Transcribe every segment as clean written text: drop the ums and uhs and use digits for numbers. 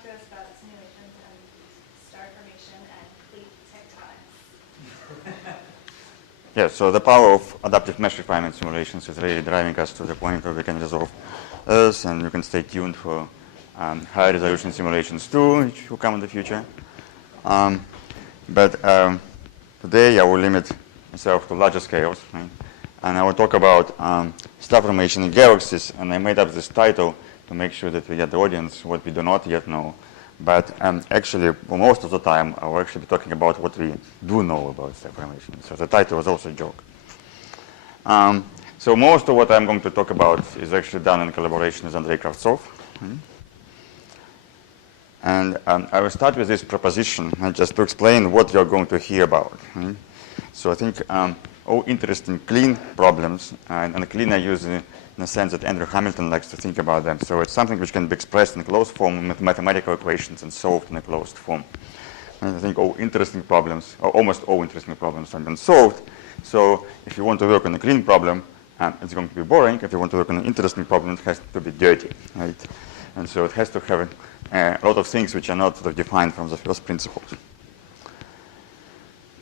talk to us about simulations and star formation and plate tectonics. Yeah, so the power of adaptive mesh refinement simulations is really driving us to the point where we can resolve this, and you can stay tuned for high resolution simulations too, which will come in the future. But today I will limit myself to larger scales, right? And I will talk about star formation in galaxies, and I made up this title to make sure that we get the audience what we do not yet know. But actually, for most of the time, I will actually be talking about what we do know about star formation. So the title was also a joke. So most of what I'm going to talk about is actually done in collaboration with Andrei Kravtsov. And I will start with this proposition, just to explain what you're going to hear about. So I think all interesting clean problems, and clean I use in the sense that Andrew Hamilton likes to think about them. So it's something which can be expressed in closed form with mathematical equations and solved in a closed form. And I think all interesting problems, or almost all interesting problems, have been solved. So if you want to work on a clean problem, it's going to be boring. If you want to work on an interesting problem, it has to be dirty, right? And so it has to have a lot of things which are not sort of defined from the first principles.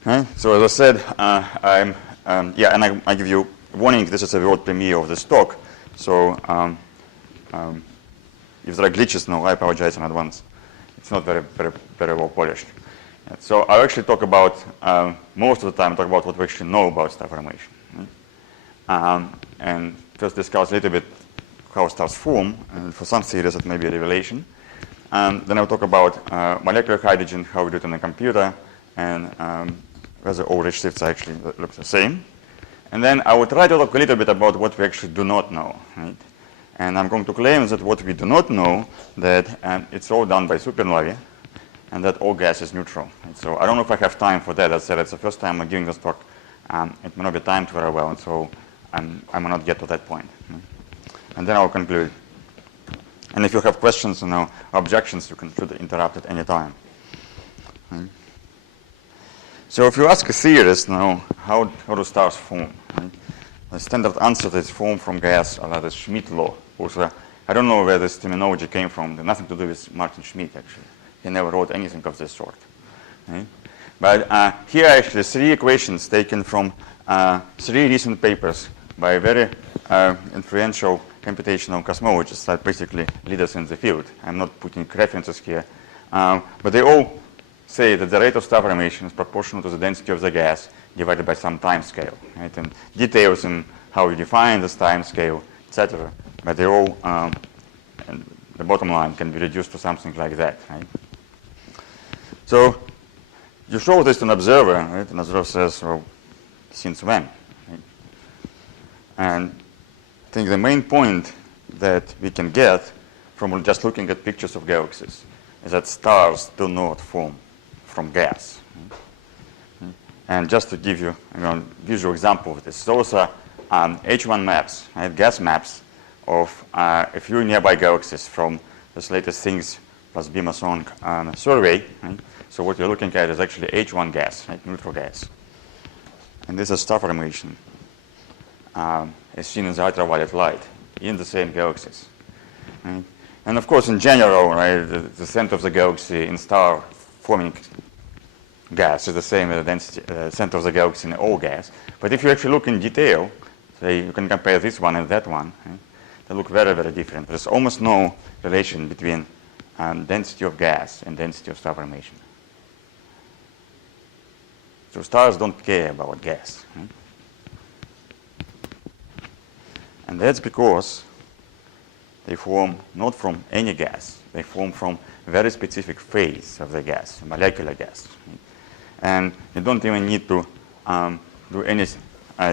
Okay? So as I said, and I give you warning, this is a world premiere of this talk. So if there are glitches now, I apologize in advance. It's not very well polished. So I'll actually talk about, most of the time, talk about what we actually know about star formation. And first discuss a little bit how stars form, and for some theories it may be a revelation. Then I'll talk about molecular hydrogen, how we do it in a computer, and whether all redshifts actually look the same. And then I will try to talk a little bit about what we actually do not know, right? And I'm going to claim that what we do not know, that it's all done by supernovae, and that all gas is neutral. Right? So I don't know if I have time for that. As I said, it's the first time I'm giving this talk. It may not be timed very well, and so I may not get to that point. Right? And then I'll conclude. And if you have questions or objections, you can interrupt at any time. Right? So if you ask a theorist now, how do stars form? Right? The standard answer is form from gas, or the Schmidt law. Also, I don't know where this terminology came from. It had nothing to do with Martin Schmidt, actually. He never wrote anything of this sort. Right? But here are actually 3 equations taken from 3 recent papers by very influential computational cosmologists that basically lead us in the field. I'm not putting references here. But they all say that the rate of star formation is proportional to the density of the gas divided by some time scale. Right? And details in how you define this time scale, etc. But they all, and the bottom line can be reduced to something like that. Right? So you show this to an observer, right? An observer says, well, since when? Right? And I think the main point that we can get from just looking at pictures of galaxies is that stars do not form from gas. Right? And just to give you a visual example of this, those are H1 maps, right? Gas maps of a few nearby galaxies from this latest Things plus Beamer-Song survey. Right? So what you're looking at is actually H1 gas, right? Neutral gas. And this is star formation as seen in the ultraviolet light in the same galaxies. Right? And of course, in general, right, the center of the galaxy in star forming gas is the same as the density, center of the galaxy in all gas. But if you actually look in detail, say you can compare this one and that one, right? They look very, very different. There's almost no relation between density of gas and density of star formation. So stars don't care about gas. Right? And that's because they form not from any gas. They form from a very specific phase of the gas, a molecular gas. Right? And you don't even need to do any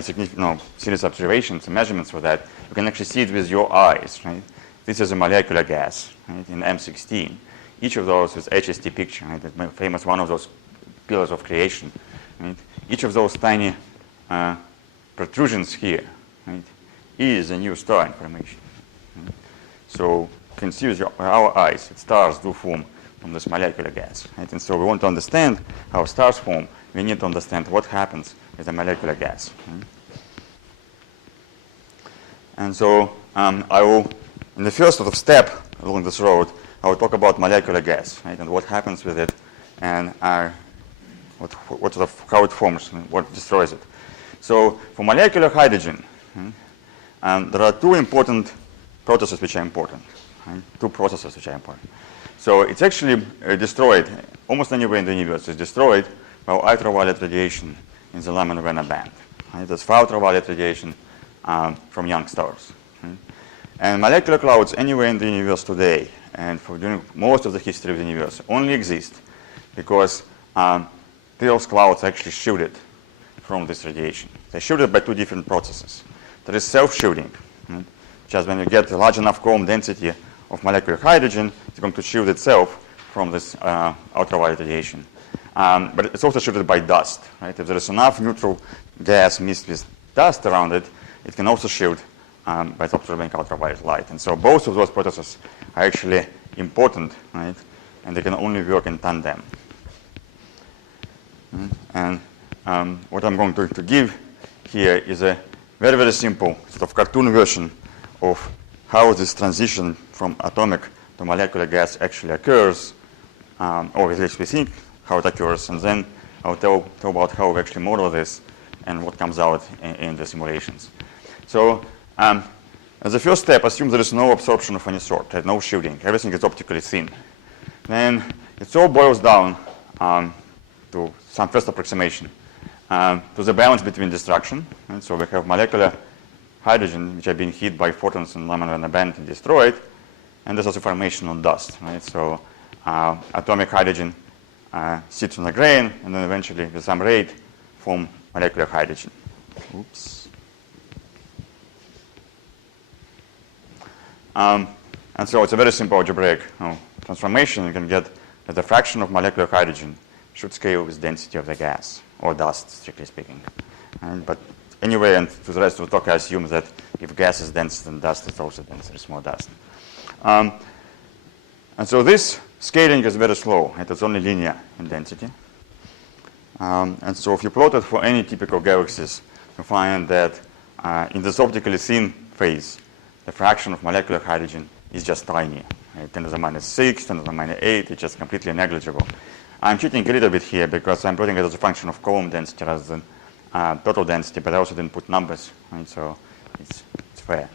significant, serious observations and measurements for that. You can actually see it with your eyes. Right? This is a molecular gas, right, in M16. Each of those is HST picture, right, the famous one of those pillars of creation. Right? Each of those tiny protrusions here, right, is a new star information. Right? So you can see with our eyes that stars do form from this molecular gas. Right? And so we want to understand how stars form. We need to understand what happens with the molecular gas. Right? And so I will, in the first sort of step along this road, I'll talk about molecular gas, right, and what happens with it, and what sort of how it forms and what destroys it. So for molecular hydrogen, there are two important processes which are important. Right? Two processes which are important. So it's actually destroyed almost anywhere in the universe. It's destroyed by ultraviolet radiation in the Lamb-Venner band. Right? That's for ultraviolet radiation from young stars. Right? And molecular clouds anywhere in the universe today, and for during most of the history of the universe, only exist because those clouds actually shielded from this radiation. They're shielded by two different processes. There is self-shielding, right? Just when you get a large enough Coulomb density of molecular hydrogen, it's going to shield itself from this ultraviolet radiation. But it's also shielded by dust, right? If there is enough neutral gas mixed with dust around it, it can also shield by absorbing ultraviolet light. And so both of those processes are actually important, right? And they can only work in tandem. And what I'm going to give here is a very, very simple sort of cartoon version of how this transition from atomic to molecular gas actually occurs, or at least we think how it occurs, and then I'll tell about how we actually model this and what comes out in the simulations. So as a first step, assume there is no absorption of any sort, right? No shielding. Everything is optically thin. Then it all boils down to some first approximation to the balance between destruction. Right? So we have molecular hydrogen, which are being hit by photons in Lamb-Venner band and destroyed, and there's also formation on dust. Right? So atomic hydrogen sits on a grain, and then eventually, with some rate, form molecular hydrogen. Oops. And so it's a very simple algebraic transformation. You can get that the fraction of molecular hydrogen should scale with density of the gas, or dust, strictly speaking. But anyway, and to the rest of the talk, I assume that if gas is dense, then dust is also dense. There is more dust. And so this scaling is very slow. Right? It's only linear in density. And so if you plot it for any typical galaxies, you find that in this optically thin phase, the fraction of molecular hydrogen is just tiny. Right? 10 to the minus 6, 10 to the minus 8, it's just completely negligible. I'm cheating a little bit here because I'm putting it as a function of Coulomb density rather than total density, but I also didn't put numbers, right? So it's fair.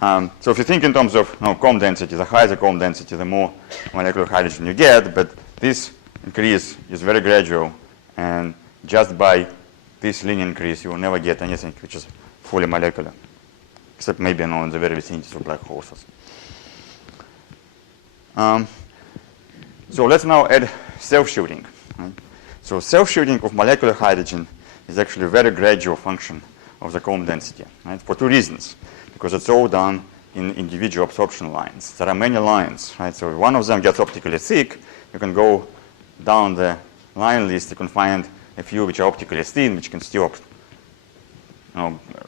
So if you think in terms of Coulomb density, the higher the Coulomb density, the more molecular hydrogen you get, but this increase is very gradual, and just by this linear increase, you will never get anything which is fully molecular, except maybe in the very vicinities of black holes. So let's now add self-shielding. Right? So self-shielding of molecular hydrogen is actually a very gradual function of the Coulomb density, right? For two reasons. Because it's all done in individual absorption lines. There are many lines, right? So if one of them gets optically thick, you can go down the line list, you can find a few which are optically thin, which can still,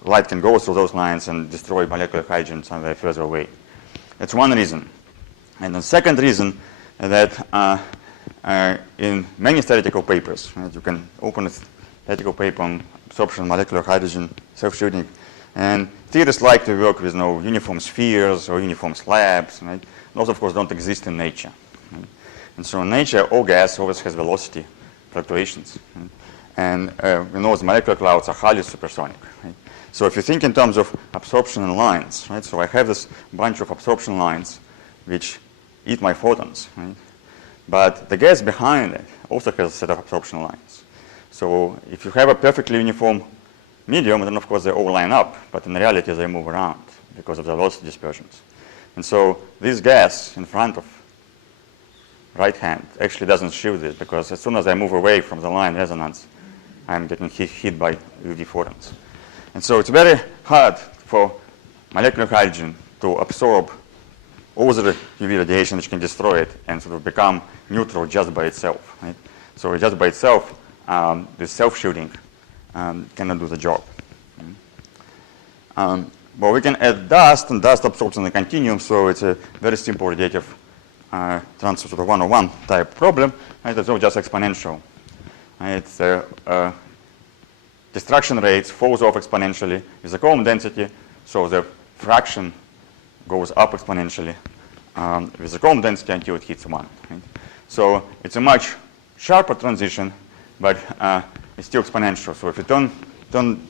light can go through those lines and destroy molecular hydrogen somewhere further away. That's one reason. And the second reason is that in many theoretical papers, right, you can open a theoretical paper on absorption of molecular hydrogen, self-shielding, and theorists like to work with uniform spheres or uniform slabs. Right? Those, of course, don't exist in nature. Right? And so in nature, all gas always has velocity fluctuations. Right? And we know the molecular clouds are highly supersonic. Right? So if you think in terms of absorption in lines, right? So I have this bunch of absorption lines which eat my photons. Right? But the gas behind it also has a set of absorption lines. So if you have a perfectly uniform medium, then of course they all line up, but in reality they move around because of the velocity dispersions. And so this gas in front of right hand actually doesn't shield this, because as soon as I move away from the line resonance, I'm getting hit by UV photons. And so it's very hard for molecular hydrogen to absorb all the UV radiation which can destroy it and sort of become neutral just by itself. Right? So just by itself, this self-shielding cannot do the job. But we can add dust, and dust absorbs in the continuum, so it's a very simple radiative transfer sort of 101 type problem. Right? It's all just exponential. Right? It's destruction rates falls off exponentially with the Coulomb density, so the fraction goes up exponentially with the column density until it hits 1. Right? So it's a much sharper transition, but it's still exponential. So if you turn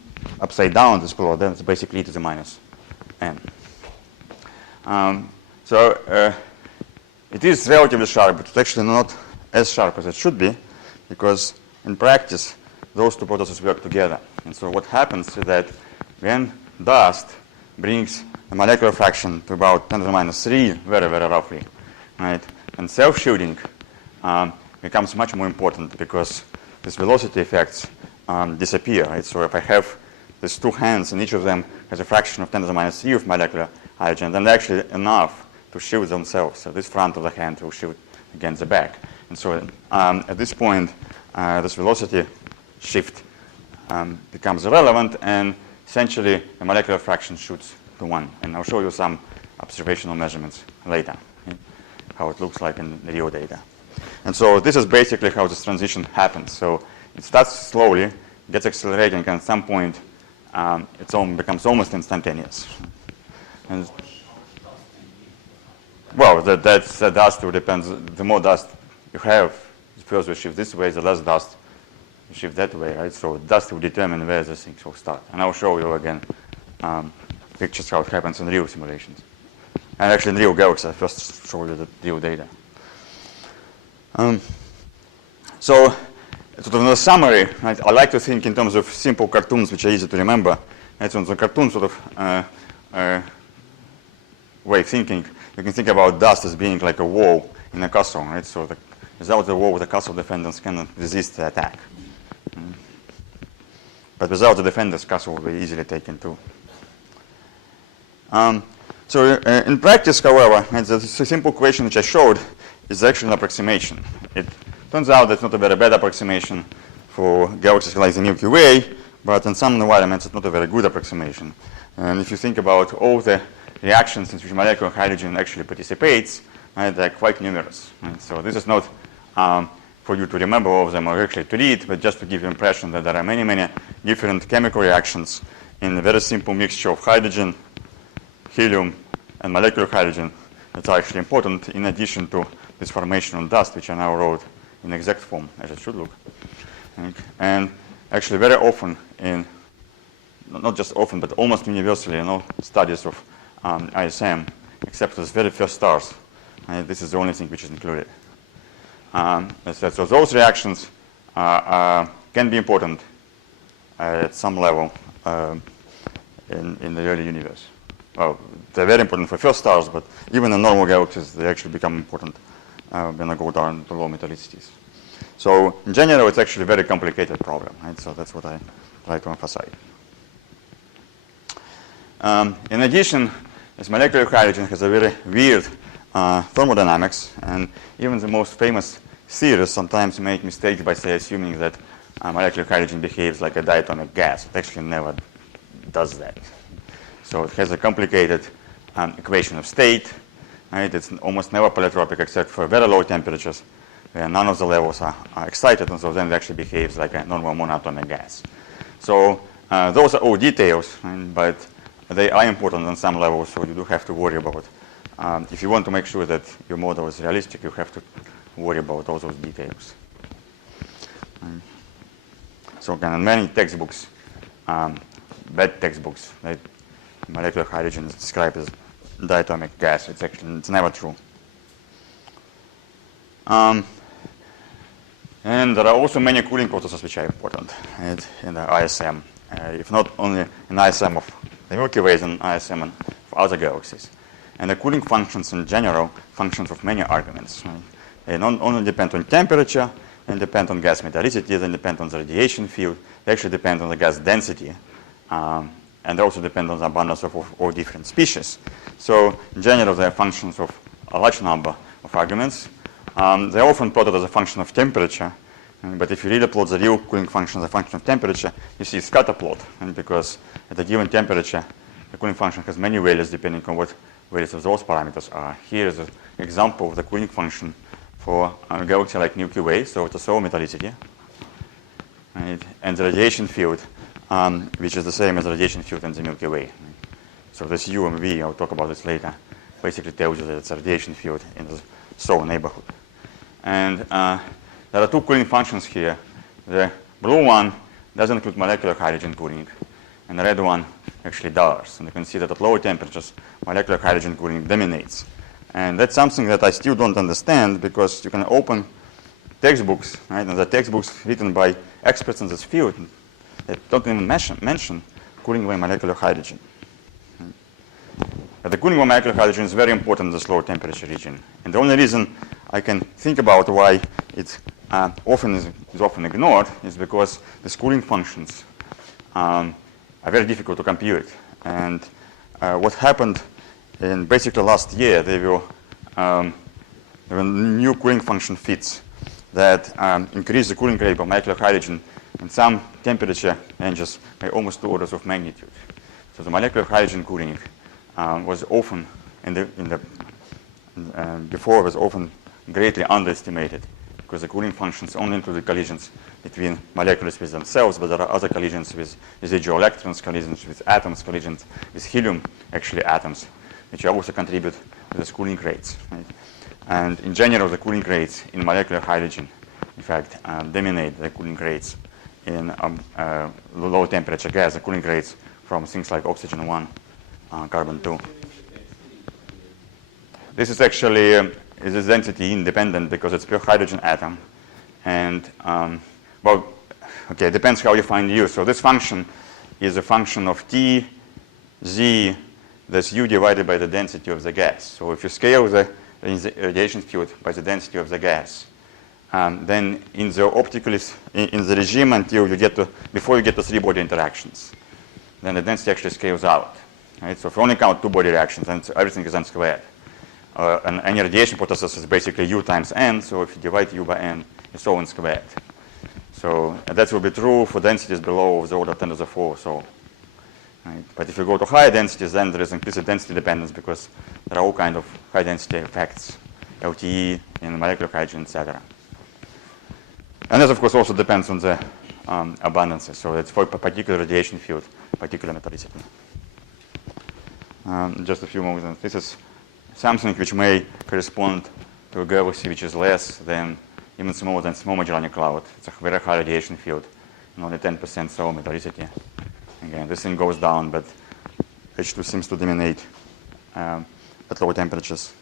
upside down this plot, then it's basically e to the minus n. It is relatively sharp, but it's actually not as sharp as it should be, because in practice, those two processes work together. And so what happens is that when dust brings the molecular fraction to about 10 to the minus 3, very, very roughly, right? And self-shielding becomes much more important because these velocity effects disappear, right? So if I have these two hands and each of them has a fraction of 10 to the minus 3 of molecular hydrogen, then they're actually enough to shield themselves. So this front of the hand will shield against the back. And so at this point, this velocity shift becomes irrelevant, and essentially the molecular fraction shoots to 1. And I'll show you some observational measurements later, okay, how it looks like in the real data. And so this is basically how this transition happens. So it starts slowly, gets accelerating, and at some point it becomes almost instantaneous. And well, the dust will depend. The more dust you have, the further you shift this way, the less dust you shift that way, right? So dust will determine where the things will start. And I'll show you again pictures how it happens in real simulations. And actually in real galaxies, I first show you the real data. So sort of in a summary, right, I like to think in terms of simple cartoons which are easy to remember. And so in the cartoon sort of way of thinking, you can think about dust as being like a wall in a castle, right? So without the wall, the castle defenders cannot resist the attack. But without the defenders, castle will be easily taken too. So in practice, however, the simple equation which I showed is actually an approximation. It turns out that it's not a very bad approximation for galaxies like the Milky Way, but in some environments it's not a very good approximation. And if you think about all the reactions in which molecular hydrogen actually participates, right, they're quite numerous. Right? So this is not for you to remember all of them or actually to read, but just to give you the impression that there are many, many different chemical reactions in a very simple mixture of hydrogen, helium, and molecular hydrogen that are actually important in addition to this formation of dust, which I now wrote in exact form, as it should look. Right? And actually very often not just often, but almost universally in all studies of ISM, except for the very first stars. This is the only thing which is included. So those reactions can be important at some level in the early universe. Well, they're very important for first stars, but even in normal galaxies, they actually become important when I go down to low metallicities. So in general, it's actually a very complicated problem, right? So that's what I try to emphasize. In addition, this molecular hydrogen has a very weird thermodynamics, and even the most famous theorists sometimes make mistakes by, say, assuming that molecular hydrogen behaves like a diatomic gas. It actually never does that. So it has a complicated equation of state. Right? It's almost never polytropic except for very low temperatures, where none of the levels are excited, and so then it actually behaves like a normal monatomic gas. So those are all details, right? But they are important on some levels, so you do have to worry about. If you want to make sure that your model is realistic, you have to worry about all those details. So again, in many textbooks, bad textbooks, right, molecular hydrogen is described as diatomic gas. It's never true. And there are also many cooling processes which are important, right, in the ISM, if not only in ISM of the Milky Way, and ISM of other galaxies. And the cooling functions in general, functions of many arguments. Right? They not only depend on temperature, and depend on gas metallicity, they depend on the radiation field, they actually depend on the gas density, and they also depend on the abundance of all different species. So in general, they are functions of a large number of arguments. They're often plotted as a function of temperature, but if you really plot the real cooling function as a function of temperature, you see a scatter plot, and because at a given temperature, the cooling function has many values depending on what values of those parameters are. Here is an example of the cooling function for a galaxy like Milky Way, so it's a slow metallicity, right? And the radiation field, which is the same as the radiation field in the Milky Way. So this U and V, I'll talk about this later, basically tells you that it's a radiation field in the solar neighborhood. And there are two cooling functions here. The blue one doesn't include molecular hydrogen cooling, and the red one actually does. And you can see that at lower temperatures, molecular hydrogen cooling dominates. And that's something that I still don't understand, because you can open textbooks, right? And the textbooks written by experts in this field that don't even mention cooling by molecular hydrogen. But the cooling by molecular hydrogen is very important in this lower temperature region. And the only reason I can think about why it often is often ignored is because these cooling functions are very difficult to compute. And what happened in basically last year, there were new cooling function fits that increase the cooling rate by molecular hydrogen in some temperature ranges by almost 2 orders of magnitude. So the molecular hydrogen cooling was often before was often greatly underestimated, because the cooling functions only include collisions between molecules with themselves, but there are other collisions with residual electrons, collisions with atoms, collisions with helium, actually atoms, which also contribute to the cooling rates. Right? And in general, the cooling rates in molecular hydrogen, in fact, dominate the cooling rates in low temperature gas, the cooling rates from things like oxygen 1, carbon 2. This is actually is density independent because it's pure hydrogen atom. And, well, okay, it depends how you find U. So this function is a function of T, Z, that's U divided by the density of the gas. So if you scale the radiation field by the density of the gas, then in the regime until you get to, before you get to 3-body interactions, then the density actually scales out. Right? So if you only count 2-body reactions, then everything is n squared. And any radiation process is basically U times n, so if you divide U by n, it's all n squared. So that will be true for densities below the order of 10 to the 4. So, right? But if you go to higher densities, then there is implicit density dependence, because there are all kinds of high density effects, LTE in molecular hydrogen, etc. And this, of course, also depends on the abundances. So it's for a particular radiation field, particular metallicity. Just a few more. This is something which may correspond to a galaxy which is less than, even smaller than Small Magellanic Cloud. It's a very high radiation field, and only 10% solar metallicity. Again, this thing goes down, but H2 seems to dominate at lower temperatures.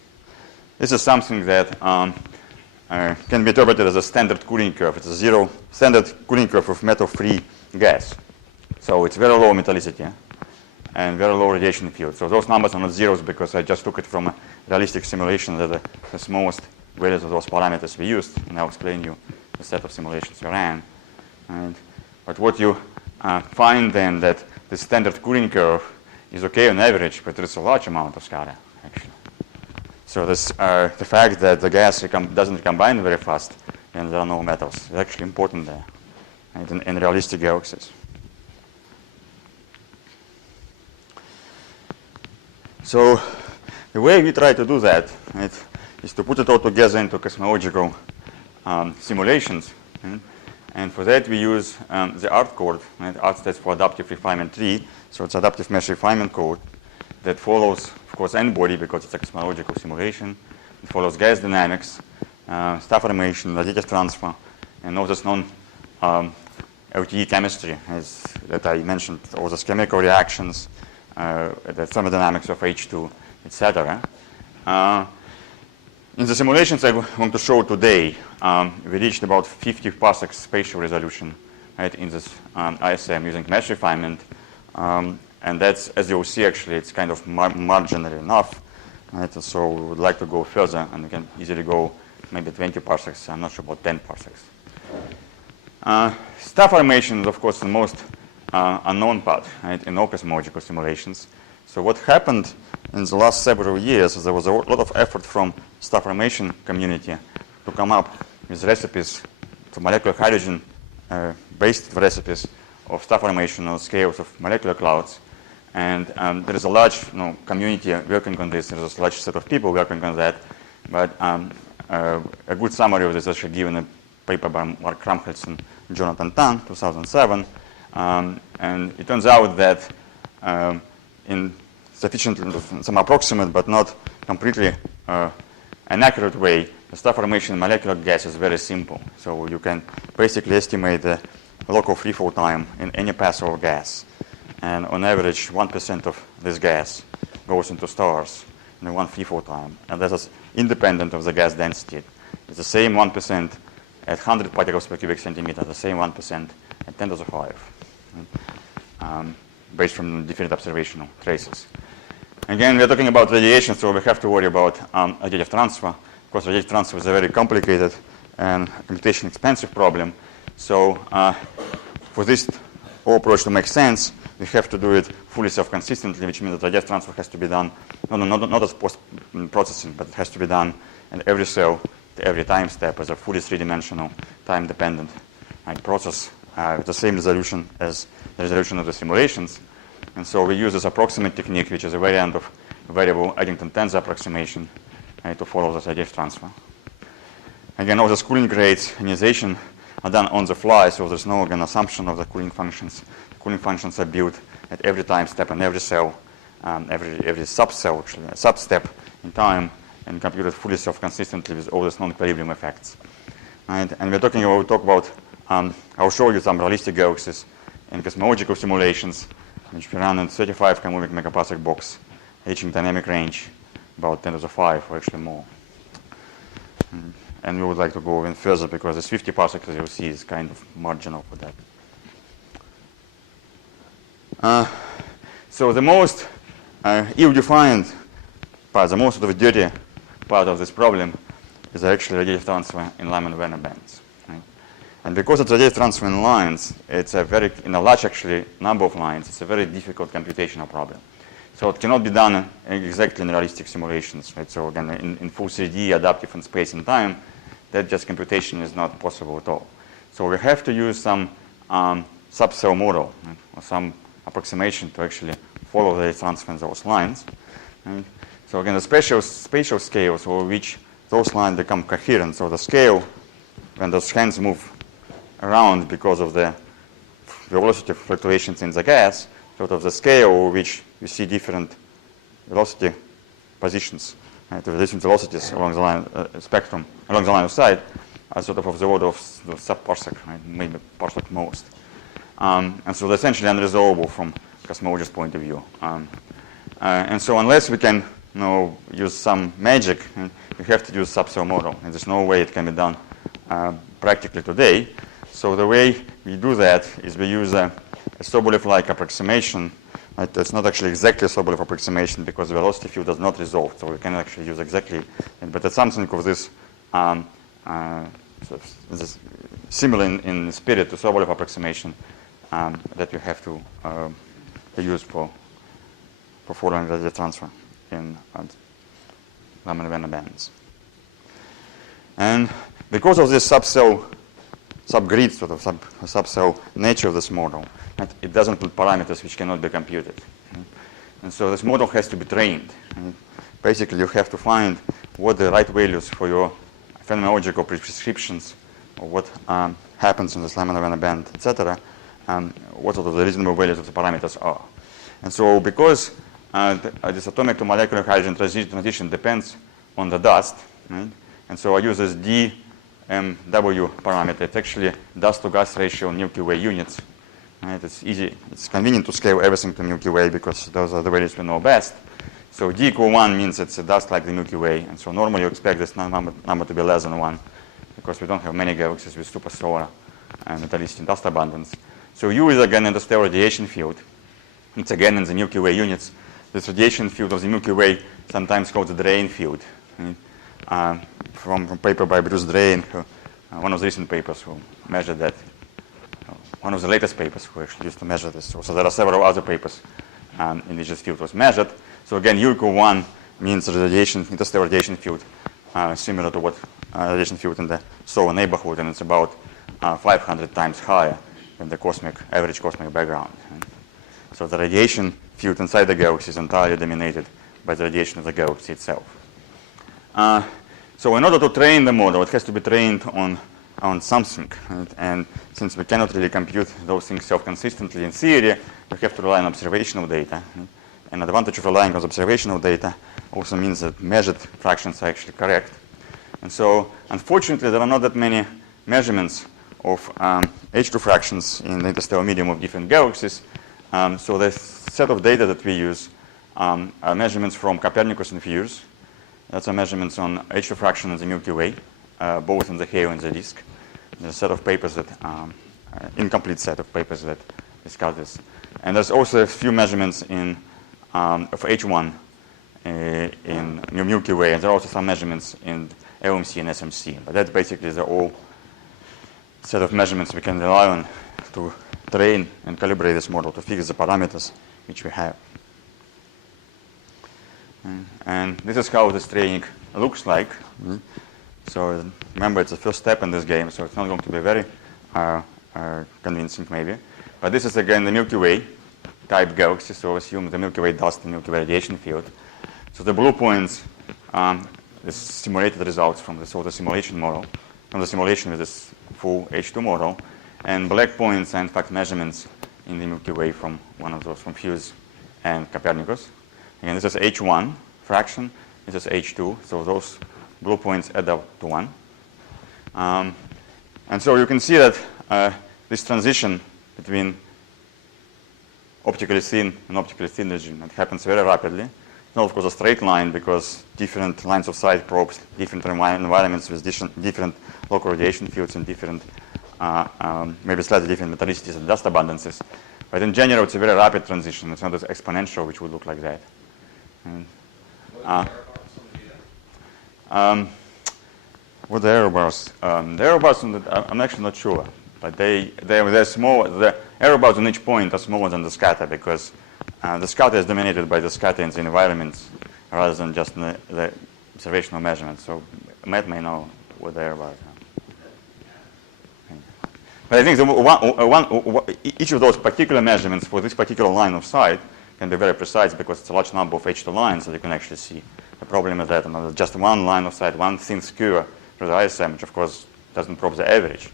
This is something that can be interpreted as a standard cooling curve. It's a standard cooling curve of metal-free gas. So it's very low metallicity and very low radiation field. So those numbers are not zeros because I just took it from a realistic simulation that the smallest values of those parameters we used, and I'll explain you the set of simulations we ran. But what you find then that the standard cooling curve is okay on average, but there is a large amount of scatter, actually. So this, the fact that the gas doesn't recombine very fast and there are no metals is actually important there, right, in realistic galaxies. So the way we try to do that, right, is to put it all together into cosmological simulations. Right? And for that we use the ART code. Right? ART stands for Adaptive Refinement Tree. So it's Adaptive Mesh Refinement code that follows, of course, n-body because it's a cosmological simulation. It follows gas dynamics, star formation, radiative transfer, and all this non-LTE chemistry that I mentioned, all the chemical reactions, the thermodynamics of H2, etc. In the simulations I want to show today, we reached about 50 parsecs spatial resolution, right, in this ISM using mesh refinement. And that's, as you'll see, actually, it's kind of marginally enough. Right? So we would like to go further, and we can easily go maybe 20 parsecs. I'm not sure about 10 parsecs. Star formation is, of course, the most unknown part, right, in all cosmological simulations. So what happened in the last several years is there was a lot of effort from star formation community to come up with recipes for molecular hydrogen based recipes of star formation on scales of molecular clouds. And there is a large community working on this. There's a large set of people working on that. But a good summary of this is actually given in a paper by Mark Kramholz and Jonathan Tan, 2007. And it turns out that in sufficient, some approximate but not completely an accurate way, the star formation in molecular gas is very simple. So you can basically estimate the local free fall time in any path of gas. And on average, 1% of this gas goes into stars in one free fall time. And that is independent of the gas density. It's the same 1% at 100 particles per cubic centimeter, the same 1% at 10 to the 5, based from different observational traces. Again, we're talking about radiation, so we have to worry about radiative transfer. Of course, radiative transfer is a very complicated and computation expensive problem. So for this whole approach to make sense, we have to do it fully self-consistently, which means that radiative transfer has to be done, not as post-processing, but it has to be done in every cell, every time step as a fully three-dimensional, time-dependent process with the same resolution as the resolution of the simulations. And so we use this approximate technique, which is a variant of variable Eddington-Tensor approximation to follow the radiative transfer. Again, all the cooling rates, ionization are done on the fly, so there's no assumption of the cooling functions. The cooling functions are built at every time step in every cell, every sub-cell, actually, a sub-step in time, and computed fully self-consistently with all these non-equilibrium effects. And we're talk about, I'll show you some realistic galaxies in cosmological simulations, which we run in 35 cubic megaparsec box, reaching dynamic range about 10 to the 5 or actually more. And we would like to go even further because this 50 parsecs, as you'll see, is kind of marginal for that. So the most ill-defined part, the most of the dirty part of this problem is actually radiative transfer in Lyman-Werner bands. Right? And because it's radiative transfer in lines, it's in a large actually number of lines, it's a very difficult computational problem. So it cannot be done exactly in realistic simulations. Right? So again, in full 3D, adaptive in space and time, that just computation is not possible at all. So we have to use some subcell model, right? Or some approximation to actually follow the transfer in those lines. Right? So again, the spatial scales over which those lines become coherent. So the scale, when those hands move around because of the velocity fluctuations in the gas, sort of the scale over which you see different velocity positions, right, the different velocities along the line spectrum, along the line of sight, are sort of the order of sub-parsec, right, maybe parsec most. And so they're essentially unresolvable from cosmologist's point of view. And so unless we can use some magic, we have to use subcell model. And there's no way it can be done practically today. So the way we do that is we use a Sobolev-like approximation. Right? It's not actually exactly a Sobolev approximation because the velocity field does not resolve. So we can actually use exactly, but it's something of this, this similar in spirit to Sobolev approximation that you have to use for following radiative transfer in Lyman-Werner bands. And because of this subgrid, sort of subcell nature of this model, right, it doesn't put parameters which cannot be computed. Right? And so this model has to be trained. Right? Basically, you have to find what the right values for your phenomenological prescriptions, or what happens in this Lyman-Werner band, etc., what sort of the reasonable values of the parameters are. And so because this atomic to molecular hydrogen transition depends on the dust, right? And so I use this DMW parameter. It's actually dust to gas ratio Milky Way units. Right? It's easy. It's convenient to scale everything to Milky Way because those are the values we know best. So D equal 1 means it's a dust like the Milky Way. And so normally you expect this number to be less than 1 because we don't have many galaxies with supersolar and metallicity dust abundance. So U is again interstellar radiation field. It's again in the Milky Way units. This radiation field of the Milky Way, sometimes called the Drain field. Right? From a paper by Bruce Drain, one of the recent papers who measured that. One of the latest papers who actually used to measure this. So there are several other papers in which this field was measured. So again, U equal 1 means the interstellar radiation field similar to what radiation field in the solar neighborhood, and it's about 500 times higher than the average cosmic background. Right? So the radiation field inside the galaxy is entirely dominated by the radiation of the galaxy itself. So in order to train the model, it has to be trained on something. Right? And since we cannot really compute those things self-consistently in theory, we have to rely on observational data. Right? an advantage of relying on observational data also means that measured fractions are actually correct. And so, unfortunately, there are not that many measurements of H2 fractions in the interstellar medium of different galaxies. So the set of data that we use are measurements from Copernicus and Theorist. That's a measurements on H2 fraction in the Milky Way, both in the halo and the disk. There's a set of papers that, incomplete set of papers that discuss this. And there's also a few measurements in of H1 in Milky Way, and there are also some measurements in LMC and SMC. But that basically is the all set of measurements we can rely on to train and calibrate this model to fix the parameters which we have. And this is how this training looks like. So remember, it's the first step in this game, so it's not going to be very convincing maybe. But this is again the Milky Way type galaxy, so assume the Milky Way dust and Milky Way radiation field. So the blue points is simulated results from the sort of simulation model, from the simulation with this full H2 model, and black points are in fact measurements in the Milky Way from one of those, from Theorist and Copernicus. Again, this is H1 fraction, this is H2, so those blue points add up to 1. And so you can see that this transition between optically thin and optically thin region, it happens very rapidly. It's not, of course, a straight line because different lines of sight probes different environments with different local radiation fields and different, maybe slightly different metallicities and dust abundances. But in general, it's a very rapid transition. It's not as exponential, which would look like that. And, what the error bars? The error bars, I'm actually not sure. But they're small. The error bars on each point are smaller than the scatter because the scatter is dominated by the scatter in the environments rather than just the observational measurements. So Matt may know what the error bars are. But I think each of those particular measurements for this particular line of sight can be very precise because it's a large number of H2 lines that you can actually see. The problem is that just one line of sight, one thin skewer through the ISM, which of course doesn't probe the average.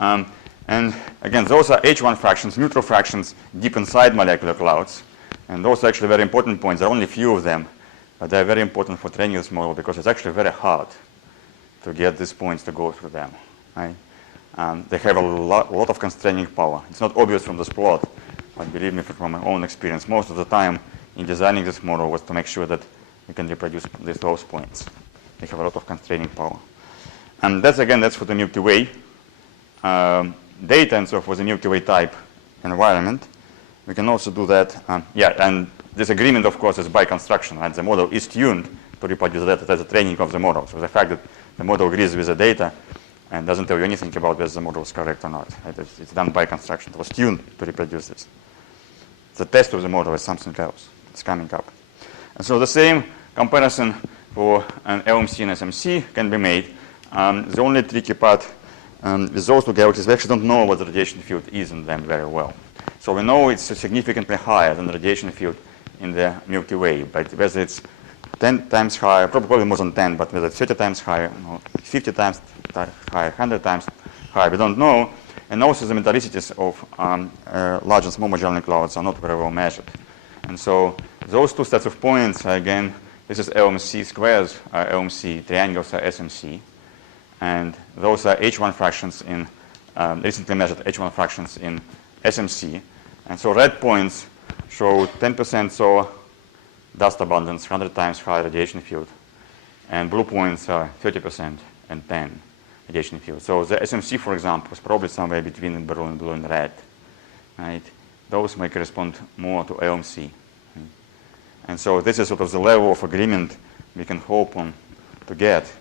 And again, those are H1 fractions, neutral fractions deep inside molecular clouds. And those are actually very important points. There are only a few of them, but they're very important for training this model because it's actually very hard to get these points to go through them. Right? They have a lot of constraining power. It's not obvious from this plot, but believe me from my own experience, most of the time in designing this model was to make sure that we can reproduce those points. They have a lot of constraining power. And that's for the Milky Way data, and so for the Milky Way type environment. We can also do that. And this agreement, of course, is by construction. Right? The model is tuned to reproduce that as a training of the model. So the fact that the model agrees with the data and doesn't tell you anything about whether the model is correct or not. Right? It's done by construction. It was tuned to reproduce this. The test of the model is something else. It's coming up. And so the same comparison for an LMC and SMC can be made. The only tricky part with those two galaxies, we actually don't know what the radiation field is in them very well. So we know it's significantly higher than the radiation field in the Milky Way, but whether it's 10 times higher, probably more than 10, but whether it's 30 times higher, 50 times higher, 100 times higher, we don't know. And also the metallicities of large and small Magellan clouds are not very well measured. And so those two sets of points, again, this is LMC squares, LMC triangles are SMC. And those are H1 fractions in, recently measured H1 fractions in SMC. And so red points show 10% so dust abundance, 100 times higher radiation field. And blue points are 30% and 10 radiation field. So the SMC, for example, is probably somewhere between blue and red. Right? Those may correspond more to LMC. Right? And so this is sort of the level of agreement we can hope on to get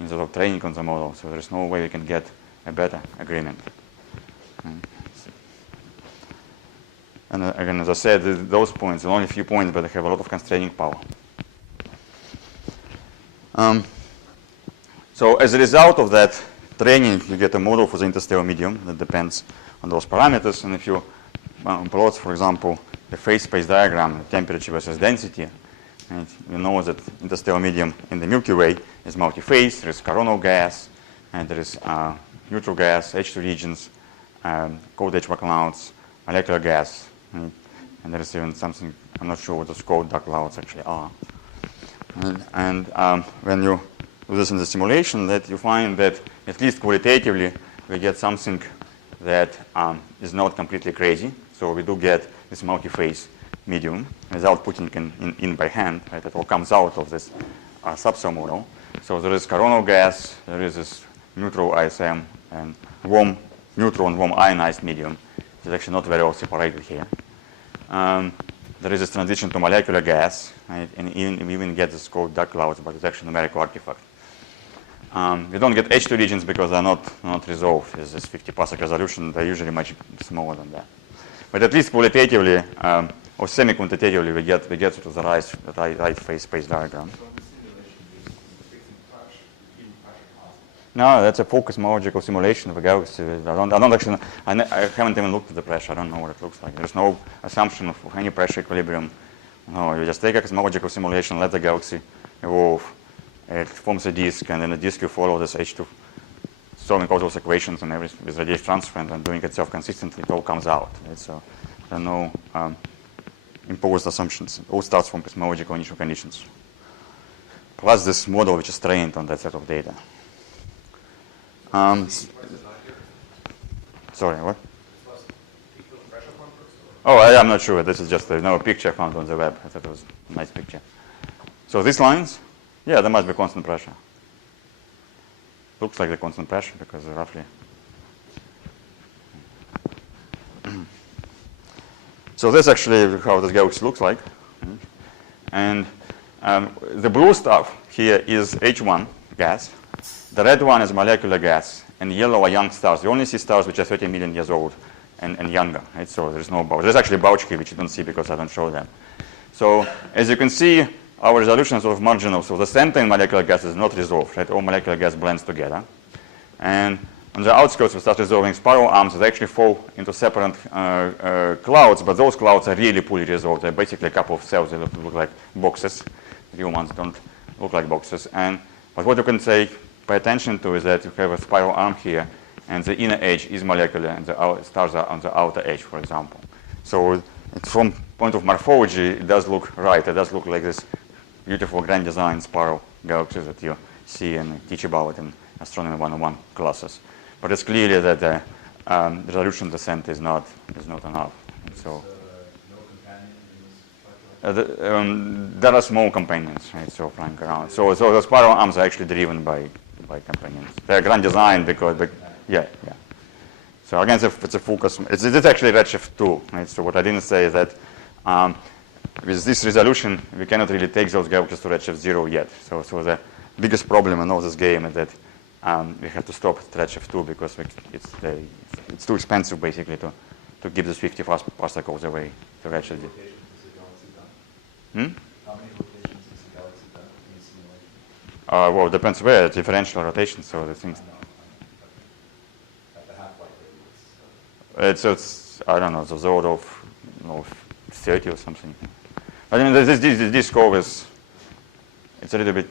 in sort of training on the model. So there's no way we can get a better agreement. And again, as I said, those points are only a few points, but they have a lot of constraining power. So as a result of that training, you get a model for the interstellar medium that depends on those parameters. And if you plot, for example, the phase space diagram, temperature versus density, and you know that interstellar medium in the Milky Way is multi-phase. There is coronal gas, and there is neutral gas, H2 regions, cold H1 clouds, molecular gas. Right? And there is even something, I'm not sure what those cold dark clouds actually are. And when you do this in the simulation, that you find that at least qualitatively we get something that is not completely crazy. So we do get this multi-phase medium without putting in by hand. Right? It all comes out of this subcell model. So there is coronal gas, there is this neutral ISM, and warm neutral and warm ionized medium. It's actually not very well separated here. There is this transition to molecular gas, right? And we even get this cold dark clouds, but it's actually a numerical artifact. We don't get H2 regions because they're not resolved with this 50 parsec resolution. They're usually much smaller than that. But at least qualitatively or semi-quantitatively, we get to the right phase space diagram. No, that's a full cosmological simulation of a galaxy. I haven't even looked at the pressure. I don't know what it looks like. There's no assumption of any pressure equilibrium. No, you just take a cosmological simulation, let the galaxy evolve. It forms a disk, and in the disk you follow this H2, solving all those equations and everything with radiation transfer and doing itself consistently. It all comes out. Right? So there are no imposed assumptions. It all starts from cosmological initial conditions. Plus this model which is trained on that set of data. Sorry, what? Oh, I'm not sure. This is just a picture I found on the web. I thought it was a nice picture. So these lines, yeah, there must be constant pressure. Looks like the constant pressure because roughly. So this actually how this galaxy looks like. And the blue stuff here is H1 gas. The red one is molecular gas, and yellow are young stars. You only see stars which are 30 million years old and younger. Right? So there's no bulge. There's actually a bulge here which you don't see because I don't show them. So as you can see, our resolution is sort of marginal. So the center in molecular gas is not resolved. Right? All molecular gas blends together. And on the outskirts, we start resolving spiral arms that actually fall into separate clouds, but those clouds are really poorly resolved. They're basically a couple of cells that look like boxes. Real ones don't look like boxes. But what you can say, pay attention to is that you have a spiral arm here, and the inner edge is molecular, and the stars are on the outer edge, for example. So from point of morphology, it does look right. It does look like this beautiful grand design spiral galaxies that you see and teach about in Astronomy 101 classes. But it's clearly that the resolution of the center is not enough. So there are small companions, right? So flying around. So the spiral arms are actually driven by companions. They're grand design because, yeah. So again, it's a full cosmology. It's actually redshift 2, right? So what I didn't say is that with this resolution, we cannot really take those galaxies to redshift 0 yet. So the biggest problem in all this game is that we have to stop at redshift 2 because it's too expensive basically to give this 50 parsec all the way to redshift 0. How many rotations is the galaxy done in the simulation? Well, it depends where. It's differential rotation, so the things. At the half-life radius. It's I don't know, the zone of 30 or something. I mean, this curve is, it's a little bit,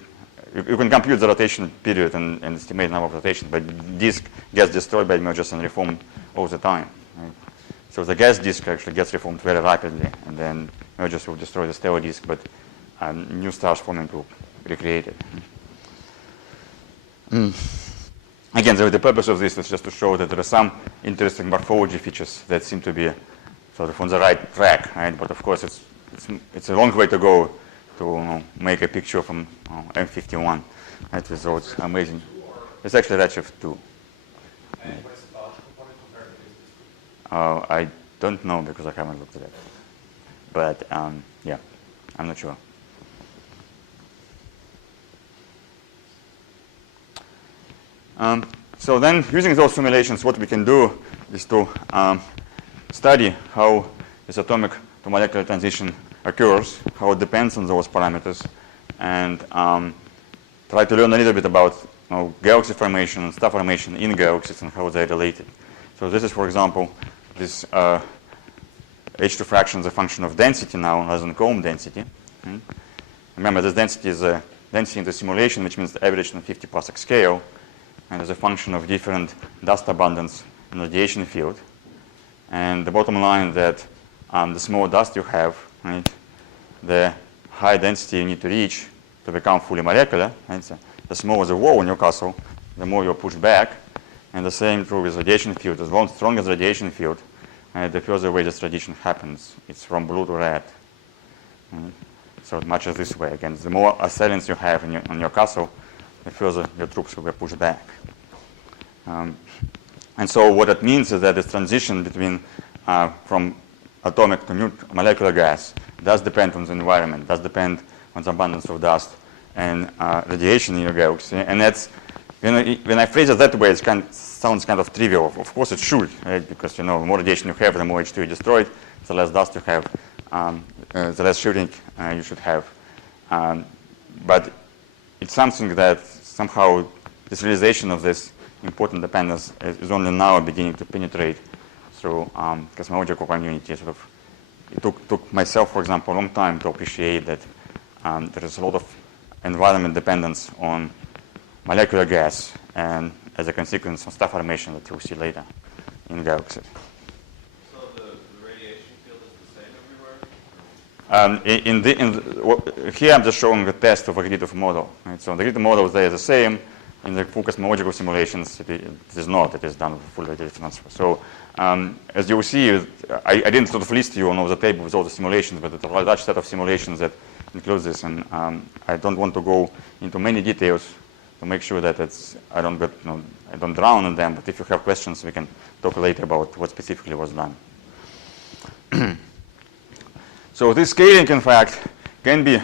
you can compute the rotation period and estimate the number of rotations, but disk gets destroyed by mergers and reform all the time. Right? So the gas disk actually gets reformed very rapidly, and then mergers will destroy the stellar disk, but new stars forming to recreate it. Again, the purpose of this is just to show that there are some interesting morphology features that seem to be sort of on the right track, right? But of course, it's a long way to go to make a picture from M51, right? With those amazing. It's actually redshift 2. And what's the bulge component compared to this? I don't know because I haven't looked at it. But yeah, I'm not sure. So then, using those simulations, what we can do is to study how this atomic to molecular transition occurs, how it depends on those parameters, and try to learn a little bit about galaxy formation and star formation in galaxies and how they're related. So this is, for example, this H2 fraction is a function of density now rather than Coulomb density. Remember, this density is a density in the simulation, which means the average on a 50 parsec scale, and is a function of different dust abundance in the radiation field. And the bottom line is that the smaller dust you have, right, the higher density you need to reach to become fully molecular. Right? So the smaller the wall in your castle, the more you're pushed back. And the same true with radiation field. The strongest radiation field, the further away this radiation happens. It's from blue to red. Right? So it matches this way. Again, the more assailants you have on your castle, the further your troops will be pushed back. And so what it means is that this transition between from atomic to molecular gas does depend on the environment, does depend on the abundance of dust and radiation in your galaxy. And that's, when I phrase it that way, it sounds kind of trivial. Of course it should, right? Because the more radiation you have, the more H2 you destroyed, the less dust you have, the less shooting you should have. But it's something that somehow this realization of this important dependence is only now beginning to penetrate through cosmological community. Sort of, it took myself, for example, a long time to appreciate that there is a lot of environment dependence on molecular gas, and as a consequence on star formation that you'll see later in galaxies. So the radiation field is the same everywhere? Here I'm just showing a test of a grid of model. Right? So the grid models, they are the same. In the full cosmological simulations, it is not. It is done with full radiation transfer. So as you will see, I didn't sort of list you on all the table with all the simulations, but it's a large set of simulations that includes this. And I don't want to go into many details to make sure that I don't drown in them. But if you have questions, we can talk later about what specifically was done. So this scaling, in fact, can be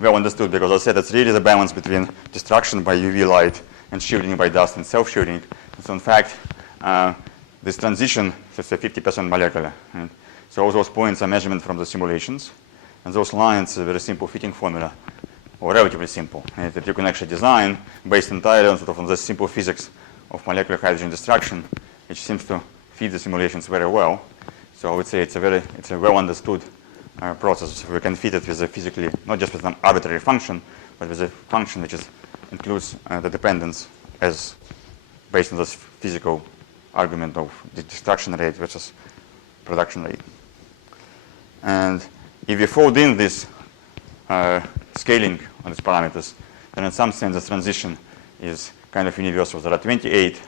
well understood, because I said it's really the balance between destruction by UV light and shielding by dust and self-shielding. So in fact, this transition is 50% molecular. Right? So all those points are measurement from the simulations. And those lines are a very simple fitting formula, or relatively simple, right, that you can actually design based entirely on, sort of on the simple physics of molecular hydrogen destruction, which seems to fit the simulations very well. So I would say it's a well understood process. We can fit it with a physically, not just with an arbitrary function, but with a function which includes the dependence as based on this physical argument of the destruction rate versus production rate. And if you fold in this scaling on these parameters, then in some sense the transition is kind of universal. There are 28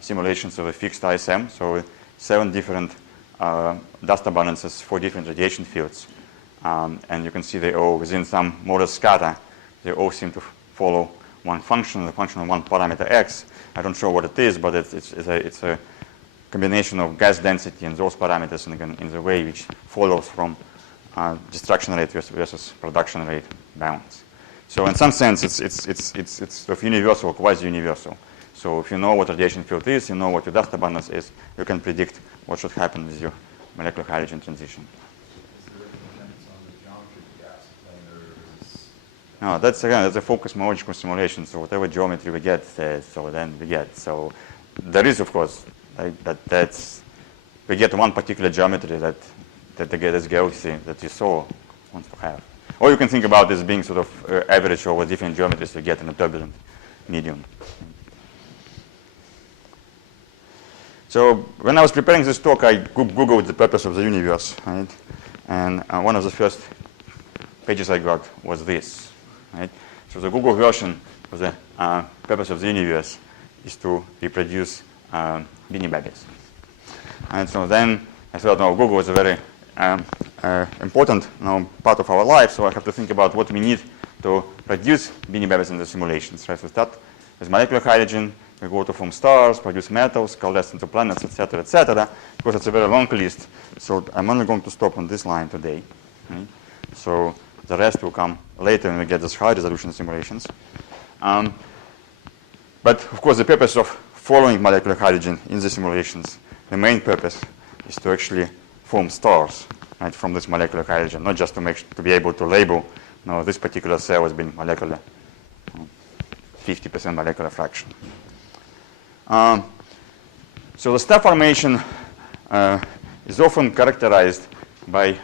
simulations of a fixed ISM, so 7 different dust abundances, 4 different radiation fields. And you can see they all, within some modest scatter, they all seem to follow one function, the function of one parameter x. I don't know what it is, but it's a combination of gas density and those parameters in the way which follows from destruction rate versus production rate balance. So in some sense, it's sort of universal, quasi-universal. So if you know what radiation field is, you know what your dust abundance is, you can predict what should happen with your molecular hydrogen transition. Is there a dependence on the geometry of the gas plane, or is No, that's a full cosmological simulation. So whatever geometry we get, so then we get. So there is, of course, like we get one particular geometry that this galaxy that you saw wants to have. Or you can think about this being sort of average over different geometries you get in a turbulent medium. So when I was preparing this talk, I Googled the purpose of the universe, right? And one of the first pages I got was this, right? So the Google version of the purpose of the universe is to reproduce Beanie Babies. And so then I thought, no, Google is a very important part of our life, so I have to think about what we need to produce Beanie Babies in the simulations, right? So start with molecular hydrogen, we go to form stars, produce metals, coalesce into planets, etc., because it's a very long list. So I'm only going to stop on this line today. Right? So the rest will come later when we get these high resolution simulations. But of course, the purpose of following molecular hydrogen in the simulations, the main purpose is to actually form stars, right, from this molecular hydrogen, not just to be able to label, this particular cell has been molecular, 50% molecular fraction. So the star formation is often characterized by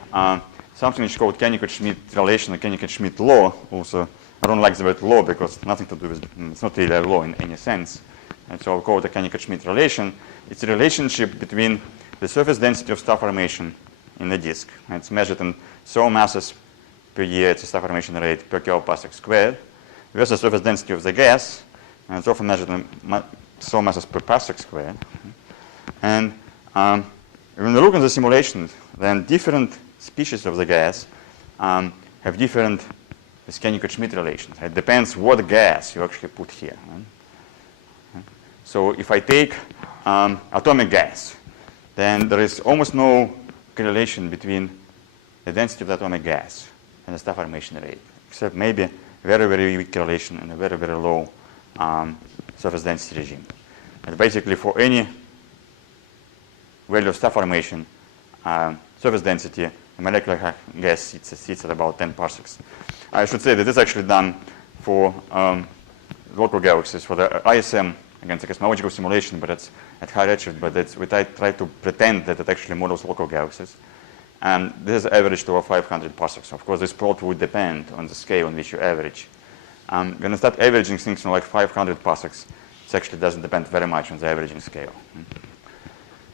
something which is called Kennicutt-Schmidt relation or Kennicutt-Schmidt law. Also, I don't like the word law because nothing to do with it's not really a law in any sense. And so I'll call it the Kennicutt-Schmidt relation. It's a relationship between the surface density of star formation in the disk. It's measured in soil masses per year, it's a star formation rate per kiloparsec squared, versus surface density of the gas, and it's often measured in soil masses per parsec squared. And when we look at the simulations, then different species of the gas have different Kennicutt-Schmidt relations. It depends what gas you actually put here. So if I take atomic gas, then there is almost no correlation between the density of the atomic gas and the star formation rate, except maybe very, very weak correlation in a very, very low surface density regime. And basically for any value of star formation, surface density, the molecular gas sits at about 10 parsecs. I should say that this is actually done for local galaxies, for the ISM, again, it's a cosmological simulation, but it's at high redshift, but we try to pretend that it actually models local galaxies. And this is averaged over 500 parsecs. Of course, this plot would depend on the scale on which you average. When you start averaging things on like 500 parsecs, it actually doesn't depend very much on the averaging scale.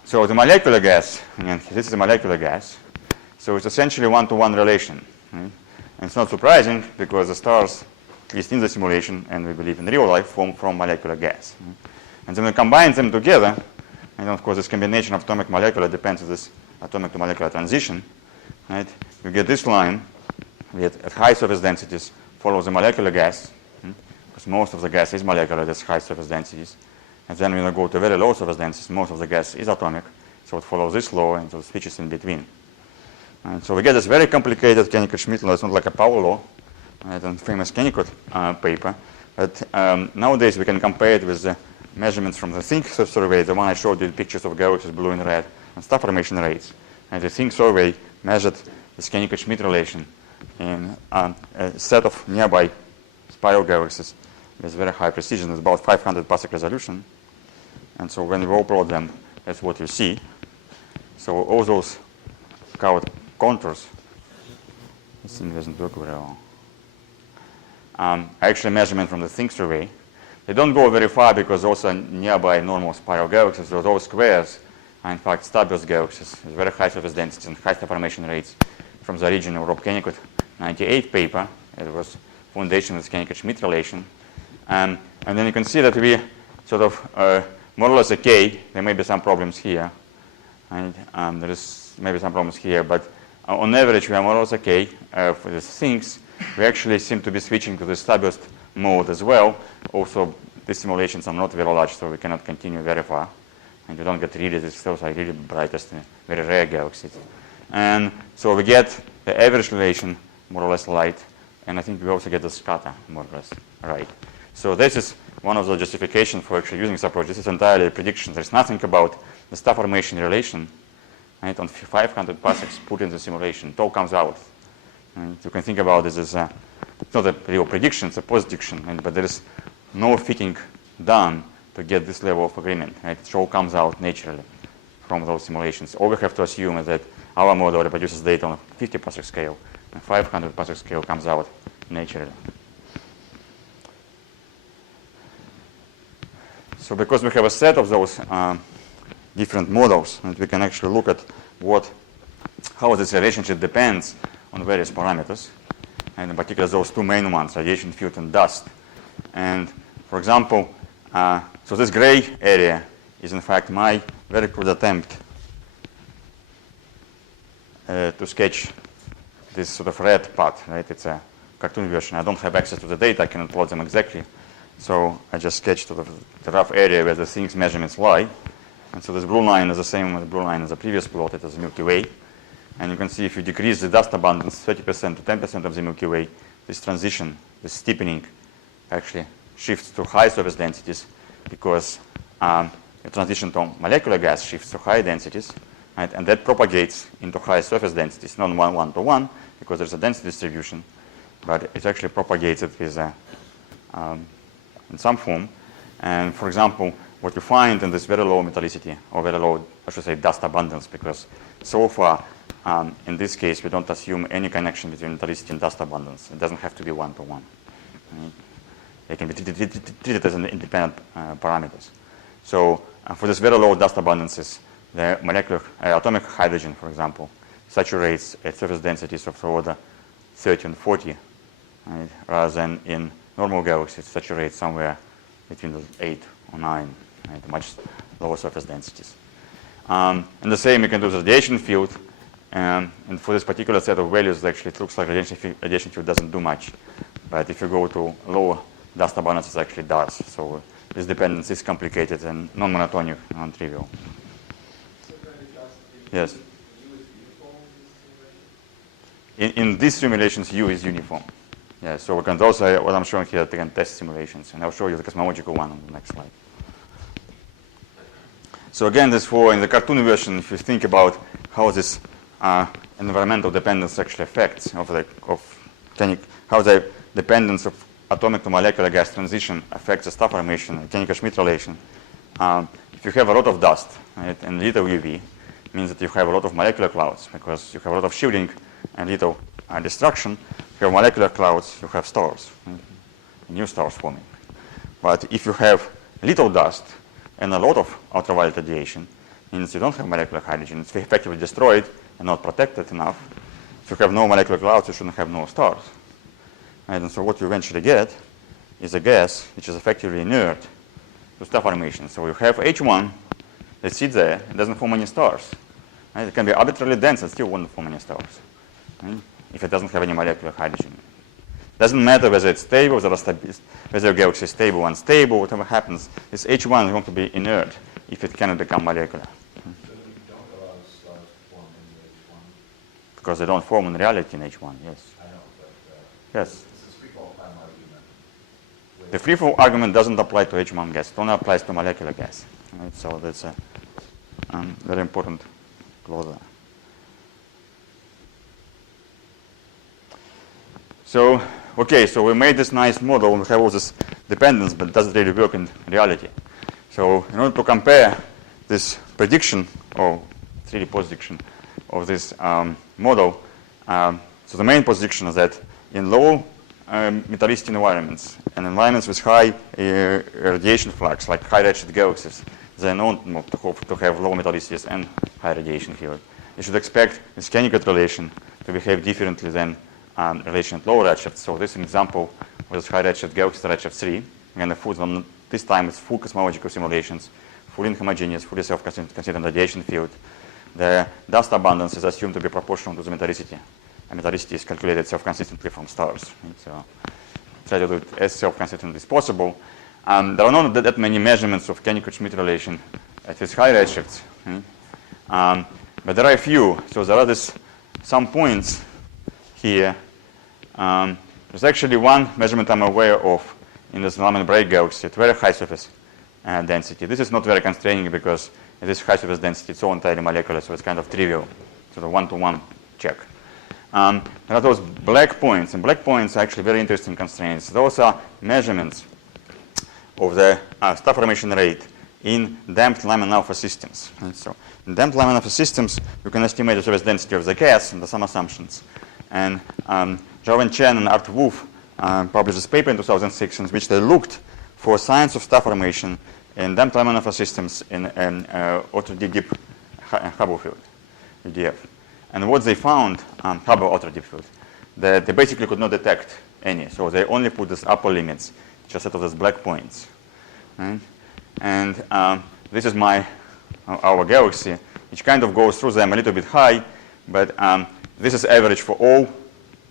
So the molecular gas, again, this is a molecular gas. So it's essentially one-to-one relation. And it's not surprising because the stars, at least in the simulation, and we believe in real life, form from molecular gas. And then we combine them together, and of course this combination of atomic molecular depends on this atomic to molecular transition. Right? You get this line at high surface densities follows the molecular gas, because most of the gas is molecular at high surface densities. And then when you go to very low surface densities, most of the gas is atomic, so it follows this law and so it switches in between. And so we get this very complicated Kennicutt-Schmidt law. It's not like a power law, right, and famous Kennicutt paper. But nowadays we can compare it with the measurements from the THINK survey, the one I showed you, pictures of galaxies blue and red, and star formation rates. And the THINK survey measured this Kennicutt-Schmidt relation in a set of nearby spiral galaxies with very high precision. It's about 500 parsec resolution. And so when we all plot them, that's what you see. So all those colored contours, this thing doesn't work very well. Actually measurement from the THINK survey. They don't go very far because those are nearby normal spiral galaxies. Those squares are in fact starburst galaxies with very high surface densities and high star formation rates from the original Rob Kennicutt 98 paper. It was foundation of the Kennicutt-Schmidt relation. And then you can see that we sort of more or less okay. There may be some problems here. And there is maybe some problems here, but on average we are more or less okay for these things. We actually seem to be switching to the starburst mode as well. Also, these simulations are not very large, so we cannot continue very far. And you don't get really these stars are really brightest in very rare galaxies. And so we get the average relation more or less right, and I think we also get the scatter more or less right. So this is one of the justifications for actually using this approach. This is entirely a prediction. There's nothing about the star formation relation. Right? On 500 parsecs put in the simulation, it all comes out. And you can think about this as it's not a real prediction, it's a post-prediction, but there is no fitting done to get this level of agreement. Right? It all comes out naturally from those simulations. All we have to assume is that our model reproduces data on a 50 parsec scale, and 500 parsec scale comes out naturally. So because we have a set of those different models, and we can actually look at how this relationship depends on various parameters, and in particular those two main ones, radiation field and dust. And for example, so this gray area is in fact my very crude attempt to sketch this sort of red part, right? It's a cartoon version. I don't have access to the data, I cannot plot them exactly. So I just sketched sort of the rough area where the things measurements lie. And so this blue line is the same as the blue line as the previous plot, it is the Milky Way. And you can see if you decrease the dust abundance 30% to 10% of the Milky Way, this transition, this steepening actually shifts to high surface densities because the transition to molecular gas shifts to high densities, right? And that propagates into high surface densities, not one-to-one, because there's a density distribution, but it actually propagates it with in some form. And for example, what you find in this very low metallicity, or very low, I should say, dust abundance, because so far, in this case, we don't assume any connection between metallicity and dust abundance. It doesn't have to be one-to-one. Right? They can be treated as independent parameters. So for this very low dust abundances, the molecular atomic hydrogen, for example, saturates at surface densities of the order 30 and 40, right? Rather than in normal galaxies, it saturates somewhere between the 8 or 9, right? Much lower surface densities. And the same you can do with the radiation field. And for this particular set of values, actually, it looks like radiation field doesn't do much. But if you go to lower dust abundance, it actually does. So this dependence is complicated and non-monotonic, non-trivial. Yes. In these simulations, U is uniform. Yeah, so we can also, what I'm showing here, again, test simulations. And I'll show you the cosmological one on the next slide. So again, this in the cartoon version, if you think about how this environmental dependence actually affects how the dependence of atomic to molecular gas transition affects the star formation, the Kennicutt-Schmidt relation. If you have a lot of dust, right, and little UV, means that you have a lot of molecular clouds because you have a lot of shielding and little destruction. If you have molecular clouds, you have stars, right? New stars forming. But if you have little dust and a lot of ultraviolet radiation, means you don't have molecular hydrogen. It's effectively destroyed and not protected enough. If you have no molecular clouds, you shouldn't have no stars. Right? And so what you eventually get is a gas which is effectively inert to star formation. So you have H1 that sits there and doesn't form any stars. Right? It can be arbitrarily dense and still won't form any stars, right? If it doesn't have any molecular hydrogen. Doesn't matter whether it's stable, whether your galaxy is stable, unstable, whatever happens, this H1 is going to be inert if it cannot become molecular. So you don't allow stars to form in H1? Because they don't form in reality in H1, yes. I know, but Yes. this is free fall time argument. The free fall argument doesn't apply to H1 gas. It only applies to molecular gas. Right? So that's a very important clause there. So, okay, so we made this nice model. We have all this dependence, but it doesn't really work in reality. So in order to compare this prediction, or 3D prediction of this model, so the main prediction is that in low metallicity environments and environments with high radiation flux, like high redshift galaxies, they are known to have low metallicities and high radiation field. You should expect this Kennicutt relation to behave differently than relation at low redshift. So this is an example with high redshift galaxy, redshift 3. Again, this time it's full cosmological simulations, fully inhomogeneous, fully self-consistent radiation field. The dust abundance is assumed to be proportional to the metallicity. And metallicity is calculated self-consistently from stars. Right? So try to do it as self-consistent as possible. There are not that many measurements of Kennicutt-Schmidt relation at its high redshifts. Right? But there are a few. So there are some points here. There's actually one measurement I'm aware of in this Lyman break galaxy at very high surface density. This is not very constraining because at this high surface density it's all entirely molecular, so it's kind of trivial, sort of one-to-one check. There are those black points, and black points are actually very interesting constraints. Those are measurements of the star formation rate in damped Lyman alpha systems. Right? So in damped Lyman alpha systems, you can estimate the surface density of the gas under some assumptions. And Jarvan Chen and Art Wolf published this paper in 2006 in which they looked for signs of star formation in damped Lyman alpha systems in ultra-deep Hubble field, UDF. And what they found, Hubble ultra-deep field, that they basically could not detect any. So they only put these upper limits, which are set of these black points. Right? And this is our galaxy, which kind of goes through them a little bit high, but this is average for all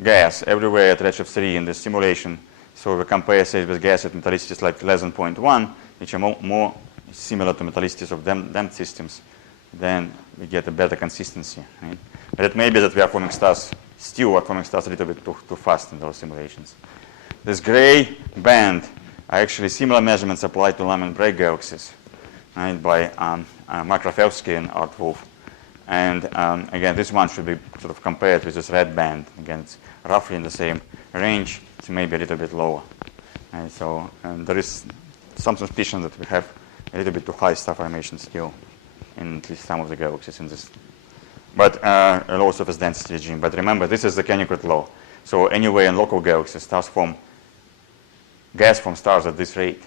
gas everywhere at redshift 3 in this simulation. So we compare, say, with gas at metallicities like less than 0.1, which are more similar to metallicities of damped systems, then we get a better consistency. Right? But it may be that we are forming stars, still are forming stars a little bit too fast in those simulations. This gray band are actually similar measurements applied to Lyman break galaxies, right, by Mark Rafalski and Art Wolf. And again, this one should be sort of compared with this red band. Again, it's roughly in the same range. It's maybe a little bit lower. And so there is some suspicion that we have a little bit too high star formation still in at least some of the galaxies in this. But a low surface density regime. But remember, this is the Kennicutt law. So anyway, in local galaxies, gas from stars at this rate.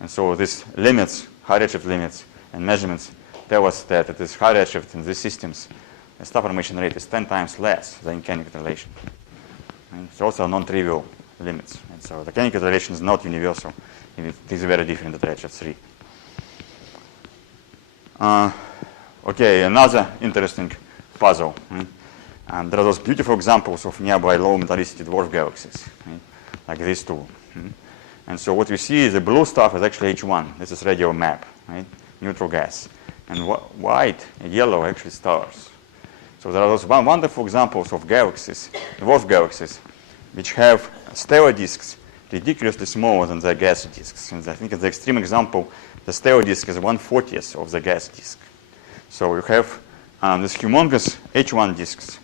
And so these limits, high redshift limits and measurements, tell us that at this high redshift in these systems, the star formation rate is 10 times less than Kennicutt relation. Right? It's also non-trivial limits. And so the Kennicutt relation is not universal. It is very different at redshift 3. Okay, another interesting puzzle. Right? And there are those beautiful examples of nearby low metallicity dwarf galaxies, right? Like these two. Right? And so what we see is the blue stuff is actually H1. This is radial map, right? Neutral gas. And white and yellow are actually stars. So there are those wonderful examples of galaxies, dwarf galaxies, which have stellar disks ridiculously smaller than their gas disks. And I think in the extreme example, the stellar disk is 1/40th of the gas disk. So you have these humongous H1 disks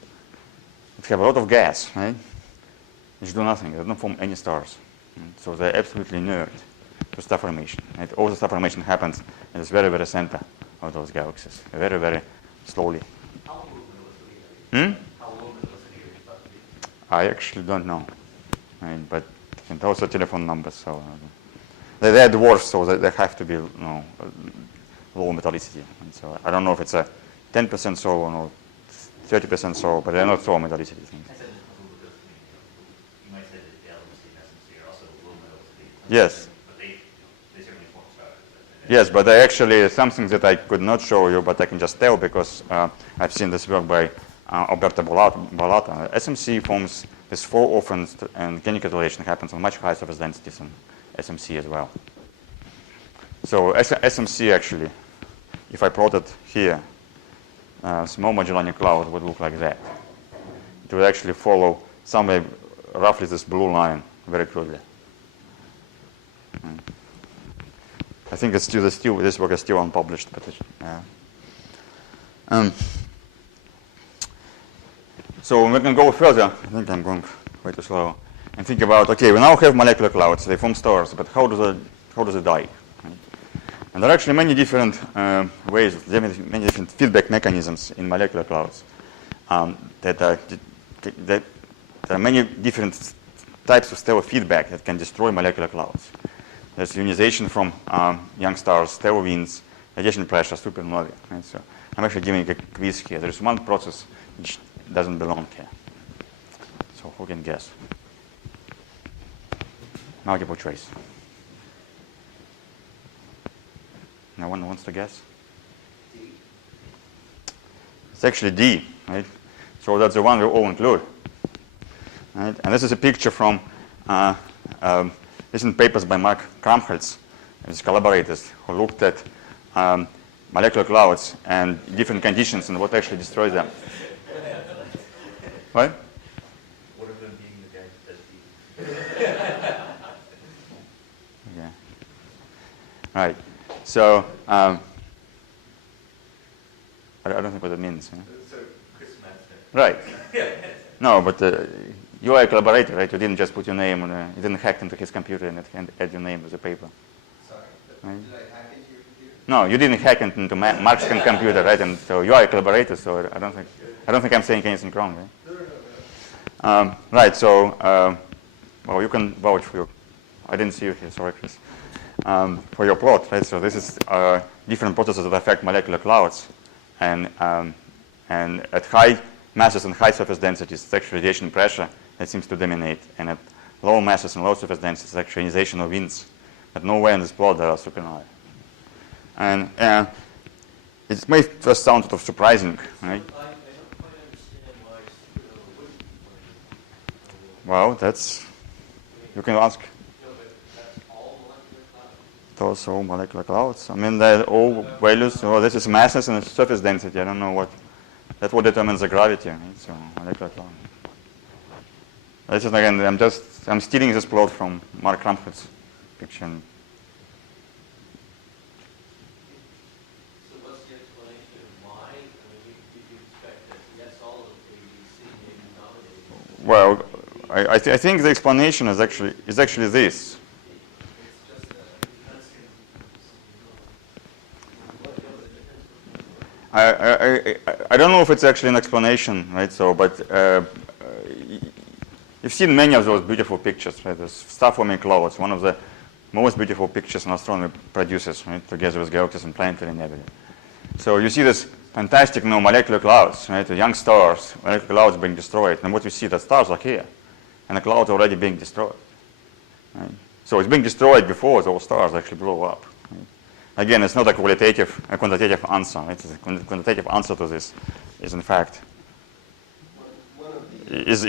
that have a lot of gas, right? Which do nothing. They don't form any stars. Right? So they're absolutely inert to star formation. Right? All the star formation happens in this very, very center of those galaxies, very, very slowly. How low metallicity How low metallicity are you thought to be? I actually don't know, right? But and also telephone numbers. So they're dwarfs, so they have to be low metallicity. And so I don't know if it's a 10% so or 30% so, but they're not so metallicity things. I said just puzzle because you might say that the LMC and SMC are also low metallicity. Yes. But they certainly form stars. Yes, but they actually something that I could not show you, but I can just tell because I've seen this work by Alberto Balata. SMC forms these 4 orphans, and Kennicutt relation happens on much higher surface densities than SMC as well. So SMC actually, if I plotted here, small Magellanic Cloud would look like that. It would actually follow somewhere roughly this blue line very crudely. I think it's still this work is still unpublished, but so we can go further. I think I'm going way too slow. And think about, okay, we now have molecular clouds. They form stars, but how do they die? Right? And there are actually many different ways, many different feedback mechanisms in molecular clouds. There are many different types of stellar feedback that can destroy molecular clouds. There's ionization from young stars, stellar winds, radiation pressure, supernovae. Right? So I'm actually giving a quiz here. There's one process which doesn't belong here. So who can guess? Multiple choice. No one wants to guess? D. It's actually D, right? So that's the one we all include. Right? And this is a picture from recent papers by Mark Kramholz and his collaborators who looked at molecular clouds and different conditions and what actually destroys them. What? One of them being the guy that does D. Okay. Right. So I don't think what it means. Huh? So Chris Madsen. Right. No, but you are a collaborator, right? You didn't just put your name on you didn't hack into his computer and add your name to the paper. Sorry. Right? Did I hack into your computer? No, you didn't hack into Mark's computer, right? And so you are a collaborator, so I don't think I'm saying anything wrong, right? Right. So, well, you can vouch for your. I didn't see you here, sorry, Chris. For your plot, right? So this is different processes that affect molecular clouds, and at high masses and high surface densities, it's actually radiation pressure that seems to dominate, and at low masses and low surface densities, it's actually ionization of winds. But nowhere in this plot there are supernovae. And it may first sound sort of surprising, right? I don't quite understand why supernova wouldn't be. Well, that's you can ask. No, but that's all molecular clouds. Those all molecular clouds. I mean, they're all values. So this is masses and surface density. I don't know what. That's what determines the gravity. Right? So molecular cloud. This is again. I'm stealing this plot from Mark Kramholz's picture. So what's the explanation of why? I mean, you expect that yes, all of ABC may be nominated. Well, I think the explanation is actually this. It's just because what the difference? I don't know if it's actually an explanation, right? So, but you've seen many of those beautiful pictures, right? There's star-forming clouds, one of the most beautiful pictures an astronomer produces, right? Together with galaxies and planetary nebulae. So you see this fantastic molecular clouds, right? The young stars, molecular clouds being destroyed. And what we see, the stars are here, and the clouds are already being destroyed. Right? So it's being destroyed before those stars actually blow up. Right? Again, it's not a quantitative answer. Right? The quantitative answer to this is, in fact, One of the is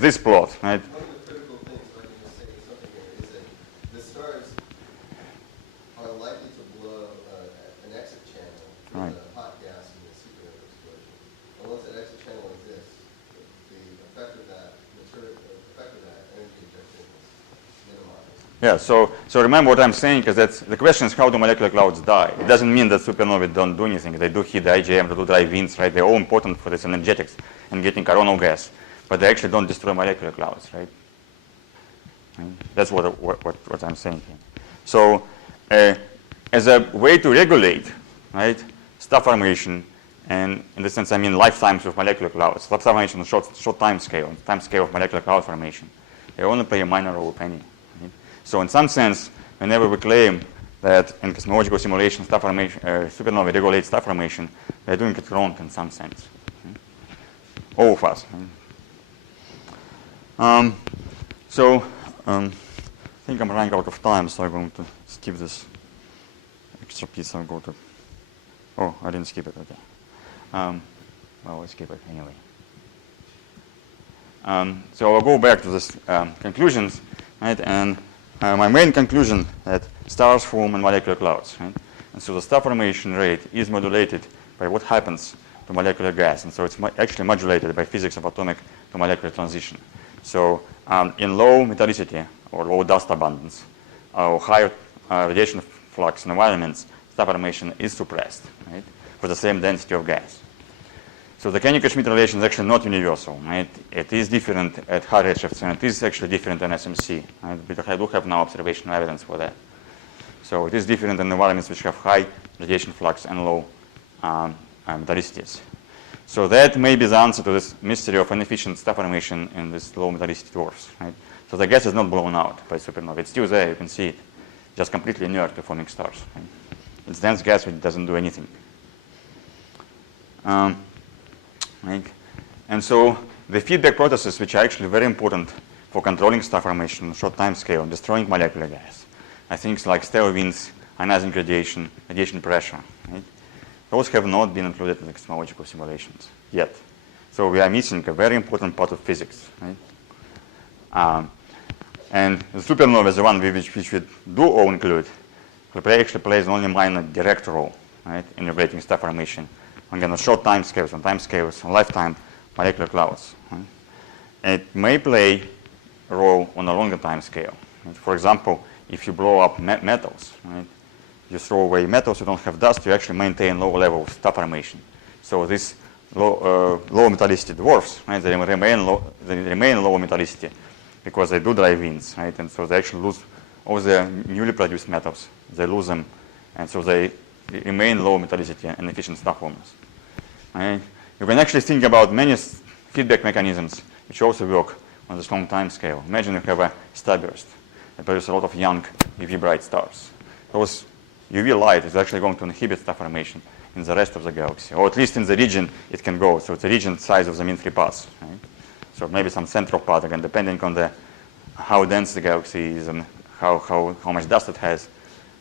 this plot, right? One of the critical things, if I can just say something here, is that the stars are likely to blow an exit channel with Right. a hot gas in the supernova explosion. And once that exit channel exists, the effect of that energy injection is minimized. Yeah, so remember what I'm saying is that the question is how do molecular clouds die? It doesn't mean that supernovae don't do anything. They do hit the IgM, they do drive winds, right? They're all important for this energetics and getting coronal gas, but they actually don't destroy molecular clouds, right? That's what I'm saying here. So as a way to regulate, right, star formation, and in this sense I mean lifetimes of molecular clouds, star formation on short time scale of molecular cloud formation, they only play a minor role, if any. So in some sense, whenever we claim that in cosmological simulation star formation, supernovae regulate star formation, they're doing it wrong in some sense. All of us. I think I'm running out of time, so I'm going to skip this extra piece. I'll go to. Oh, I didn't skip it. Okay. Well, I'll skip it anyway. So I'll go back to this conclusions, right? And my main conclusion that stars form in molecular clouds, right? And so the star formation rate is modulated by what happens to molecular gas, and so it's actually modulated by physics of atomic to molecular transition. So in low metallicity or low dust abundance or higher radiation flux environments, star formation is suppressed, right, for the same density of gas. So the Kennicutt-Schmidt relation is actually not universal, right? It is different at high redshifts, and it is actually different in SMC, right? Because I do have now observational evidence for that. So it is different in environments which have high radiation flux and low metallicities. So that may be the answer to this mystery of inefficient star formation in this low metallicity dwarfs, right? So the gas is not blown out by supernova. It's still there, you can see it, just completely inert to forming stars. Right? It's dense gas which doesn't do anything. Right? And so the feedback processes, which are actually very important for controlling star formation on a short time scale, destroying molecular gas, are things like stellar winds, ionizing radiation, radiation pressure. Right? Those have not been included in the cosmological simulations yet. So we are missing a very important part of physics. Right? And the supernova is the one which we do all include. Actually plays only minor direct role, right, in regulating star formation. Again, on short time scales, on lifetime molecular clouds. Right? It may play a role on a longer time scale. Right? For example, if you blow up metals, right? You throw away metals, you don't have dust, you actually maintain low level of star formation. So these low metallicity dwarfs, right, they remain low metallicity because they do drive winds, right? And so they actually lose all the newly produced metals. They lose them, and so they remain low metallicity and efficient star formers. Right? You can actually think about many feedback mechanisms which also work on this long time scale. Imagine you have a starburst that produces a lot of young UV bright stars. Those UV light is actually going to inhibit star formation in the rest of the galaxy, or at least in the region it can go. So it's the region size of the mean free paths. Right? So maybe some central path, again, depending on how dense the galaxy is and how much dust it has,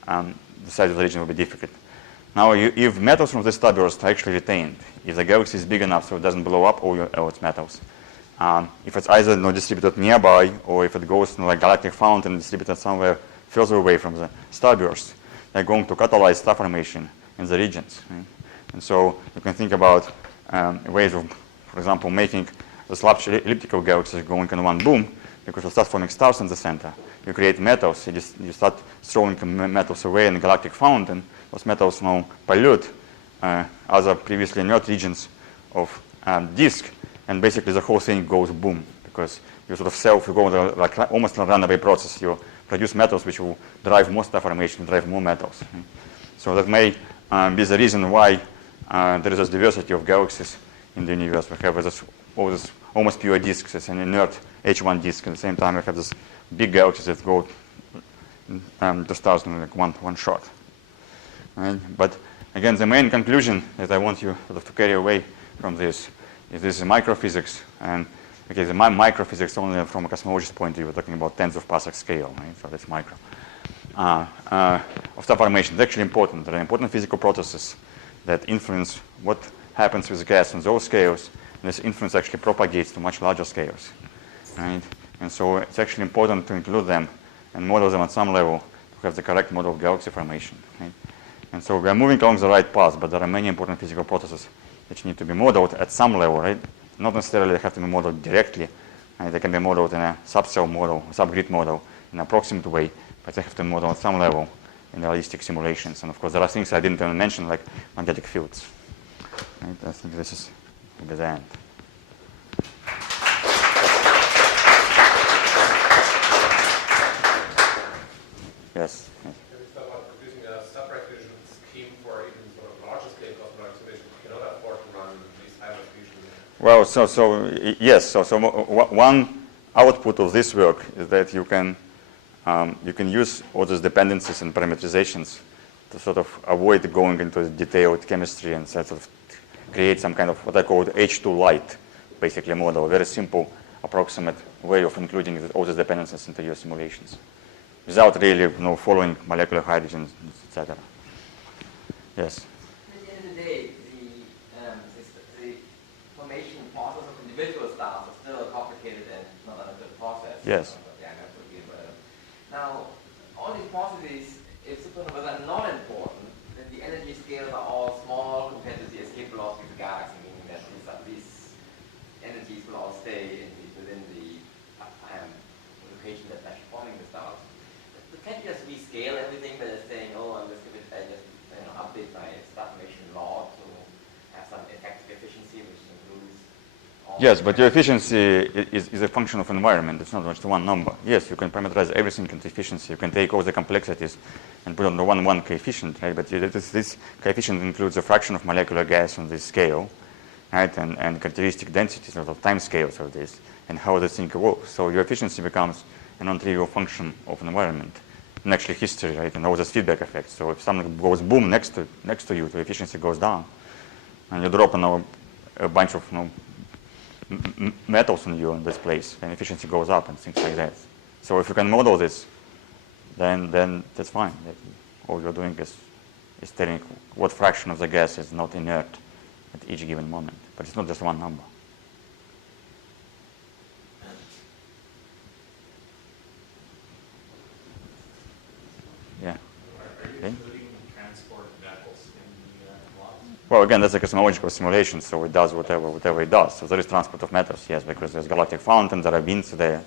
the size of the region will be different. Now, if metals from this starburst are actually retained, if the galaxy is big enough so it doesn't blow up all its metals, if it's either distributed nearby or if it goes to like galactic fountain distributed somewhere further away from the starburst, they're going to catalyze star formation in the regions. Right? And so you can think about ways of, for example, making the large elliptical galaxies going in one boom, because you start forming stars in the center. You create metals, you start throwing metals away in the galactic fountain. Those metals now pollute other previously inert regions of disk, and basically the whole thing goes boom, because you sort of you go like almost a runaway process. You produce metals which will drive more star formation, drive more metals. Right? So that may be the reason why there is this diversity of galaxies in the universe. We have all this almost pure disks, it's an inert H1 disk. At the same time, we have this big galaxies that go to stars in like one shot. Right? But again, the main conclusion that I want you sort of to carry away from this is microphysics. And okay, the microphysics only from a cosmologist point of view, we're talking about tens of parsec scale, right? So that's micro. Of star formation is actually important. There are important physical processes that influence what happens with gas on those scales. And this influence actually propagates to much larger scales, right? And so it's actually important to include them and model them at some level to have the correct model of galaxy formation, right? And so we are moving along the right path, but there are many important physical processes which need to be modeled at some level, right? Not necessarily they have to be modeled directly. Right? They can be modeled in a subcell model, subgrid model, in an approximate way, but they have to model at some level in realistic simulations. And of course, there are things I didn't even mention, like magnetic fields. Right? I think this is the end. Yes. Can we talk about producing a separation scheme for even sort of larger scale cosmologic simulation? You cannot afford to run these high resolution. Well, yes. So one output of this work is that you can use all those dependencies and parameterizations to sort of avoid going into detailed chemistry and sort of create some kind of what I call H2 light, basically a model, a very simple, approximate way of including all these dependencies into your simulations, without really following molecular hydrogen, etc. Yes. At the end of the day, the formation process of individual stars is still a complicated and not a good process. Yes. Now, all these processes, if supernovas are not important, then the energy scales are all small compared to the escape velocity of the galaxy, meaning that these energies will all stay within the location that's actually forming the stars. But can't you just rescale everything by just saying, oh, I'm just going to update my star formation law to have some effective efficiency, which includes all. Yes, but your efficiency is a function of environment. It's not just one number. Yes, you can parameterize everything into efficiency. You can take all the complexities and put on the one coefficient, right? But this coefficient includes a fraction of molecular gas on this scale, right? And characteristic densities of time scales of this and how the thing evolves. So your efficiency becomes a non-trivial function of an environment. And actually history, right? And all those feedback effects. So if something goes boom next to you, the efficiency goes down. And you drop a bunch of metals on you in this place, and efficiency goes up and things like that. So if you can model this, then that's fine. All you're doing is telling what fraction of the gas is not inert at each given moment. But it's not just one number. Yeah. Are you including transport metals in the plots? Well, again, that's a cosmological simulation, so it does whatever it does. So there is transport of matters, yes, because there's galactic fountains, there are winds there,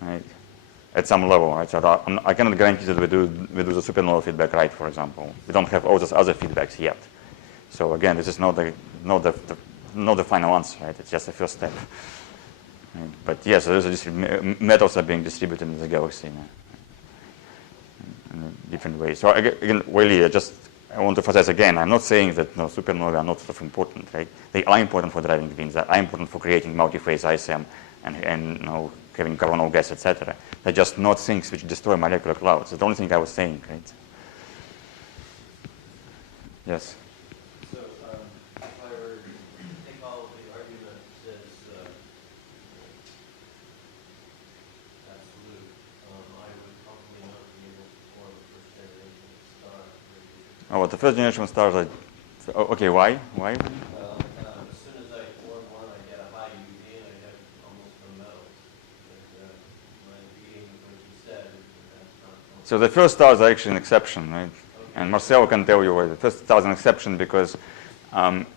right? At some level, right? So I cannot guarantee that we do the supernova feedback right, for example. We don't have all those other feedbacks yet. So again, this is not the final answer, right? It's just the first step. Right? But yes, metals are being distributed in the galaxy in different ways. So again, really, I want to emphasize again, I'm not saying that supernovae are not sort of important, right? They are important for driving winds, they are important for creating multi-phase ISM and having coronal gas, etc. They're just not things which destroy molecular clouds. That's the only thing I was saying, right? Yes? So, if I were to take all of the argument as absolute, I would probably not be able to form a first generation star. Oh, the first generation stars are, okay, why? Why? As soon as I form one, I get a high UV and I have almost no metals. But my reading of what you said is that that's not. So the first stars are actually an exception, right? And Marcel can tell you why the first star is an exception because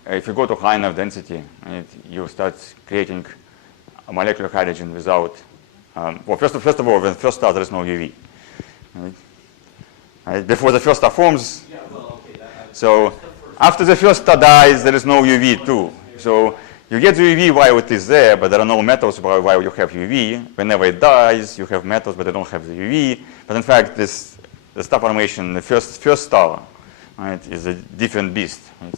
if you go to high enough density, right, you start creating a molecular hydrogen without, well, first of all, when the first star, there is no UV. Right? Right? Before the first star forms, Yeah, well, okay. so after the first star dies, there is no UV too. So you get the UV while it is there, but there are no metals while you have UV. Whenever it dies, you have metals, but they don't have the UV. But in fact, the star formation, the first star, right, is a different beast. Right?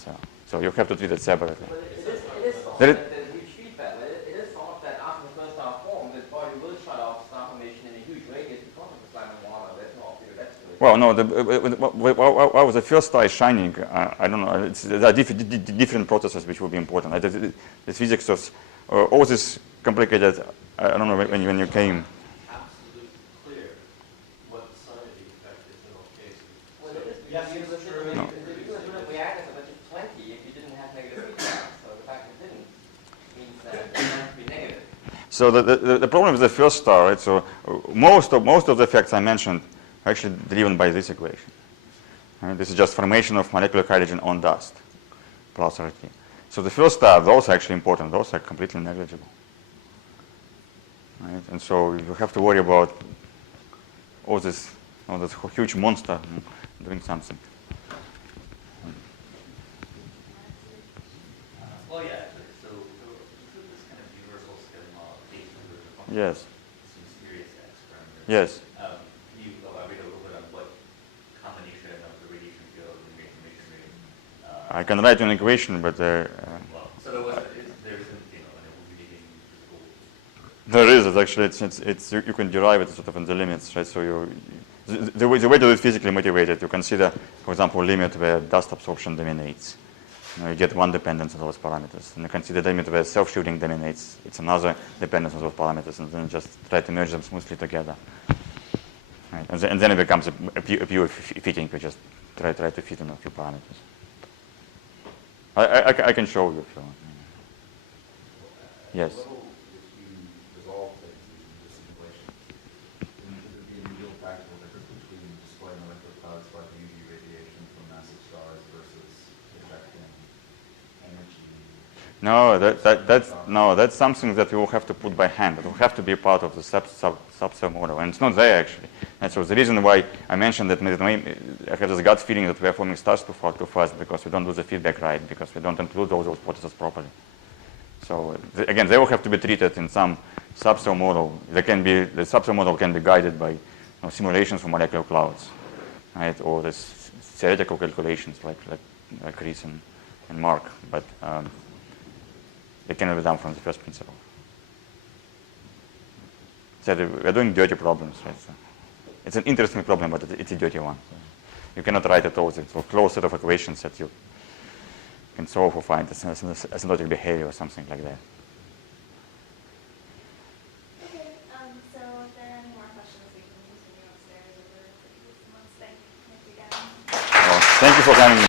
So you have to treat it separately. But it is thought that there's huge feedback. It is thought that after the first star forms, the body will shut off star formation in a huge radius because of the slime and water. There's no optical Well, no, why was the first star is shining? I don't know. There are different processes which will be important. The physics of all this complicated. I don't know when you came. Absolutely clear what the sign of the effect is in all cases. Well, it is Yes, because it's true. you wouldn't react as much as 20 if you didn't have negative feedback. So the fact that it didn't means that it has to be negative. So the problem with the first star, right? So most of the effects I mentioned are actually driven by this equation. Right? This is just formation of molecular hydrogen on dust, plus RT. So the first star, those are actually important. Those are completely negligible. Right? And so you have to worry about all this huge monster doing something. Well, yeah, actually. So include this kind of universal scale law of H under the function Yes. of some serious X parameters. Yes. Can you elaborate a little bit on what combination of the radiation field and the information rate? I can write an equation, but Well, so there isn't, an illuminating physical. there is. It's actually you can derive it sort of in the limits, right? So the way to do it physically motivated, you consider, for example, limit where dust absorption dominates. You get one dependence on those parameters. And you consider the limit where self-shooting dominates. It's another dependence on those parameters, and then just try to merge them smoothly together. Right? And then it becomes a pure fitting. You just try to fit in a few parameters. I can show you if you want. Yes. If you resolve things using this simulation, then would there be any real practical difference between displaying molecular clouds by the UV radiation from massive stars versus projecting energy? No, that's something that you will have to put by hand. It will have to be part of the subcell model, and it's not there actually. And so the reason why I mentioned that I have this gut feeling that we are forming stars too fast because we don't do the feedback right, because we don't include all those processes properly. So again, they will have to be treated in some subcell model. The subcell model can be guided by simulations for molecular clouds, right? Or this theoretical calculations like Chris and Mark, but it cannot be done from the first principle. So we're doing dirty problems, right? So it's an interesting problem, but it's a dirty one. So you cannot write it all. It's a closed set of equations that you can solve or find asymptotic behavior or something like that.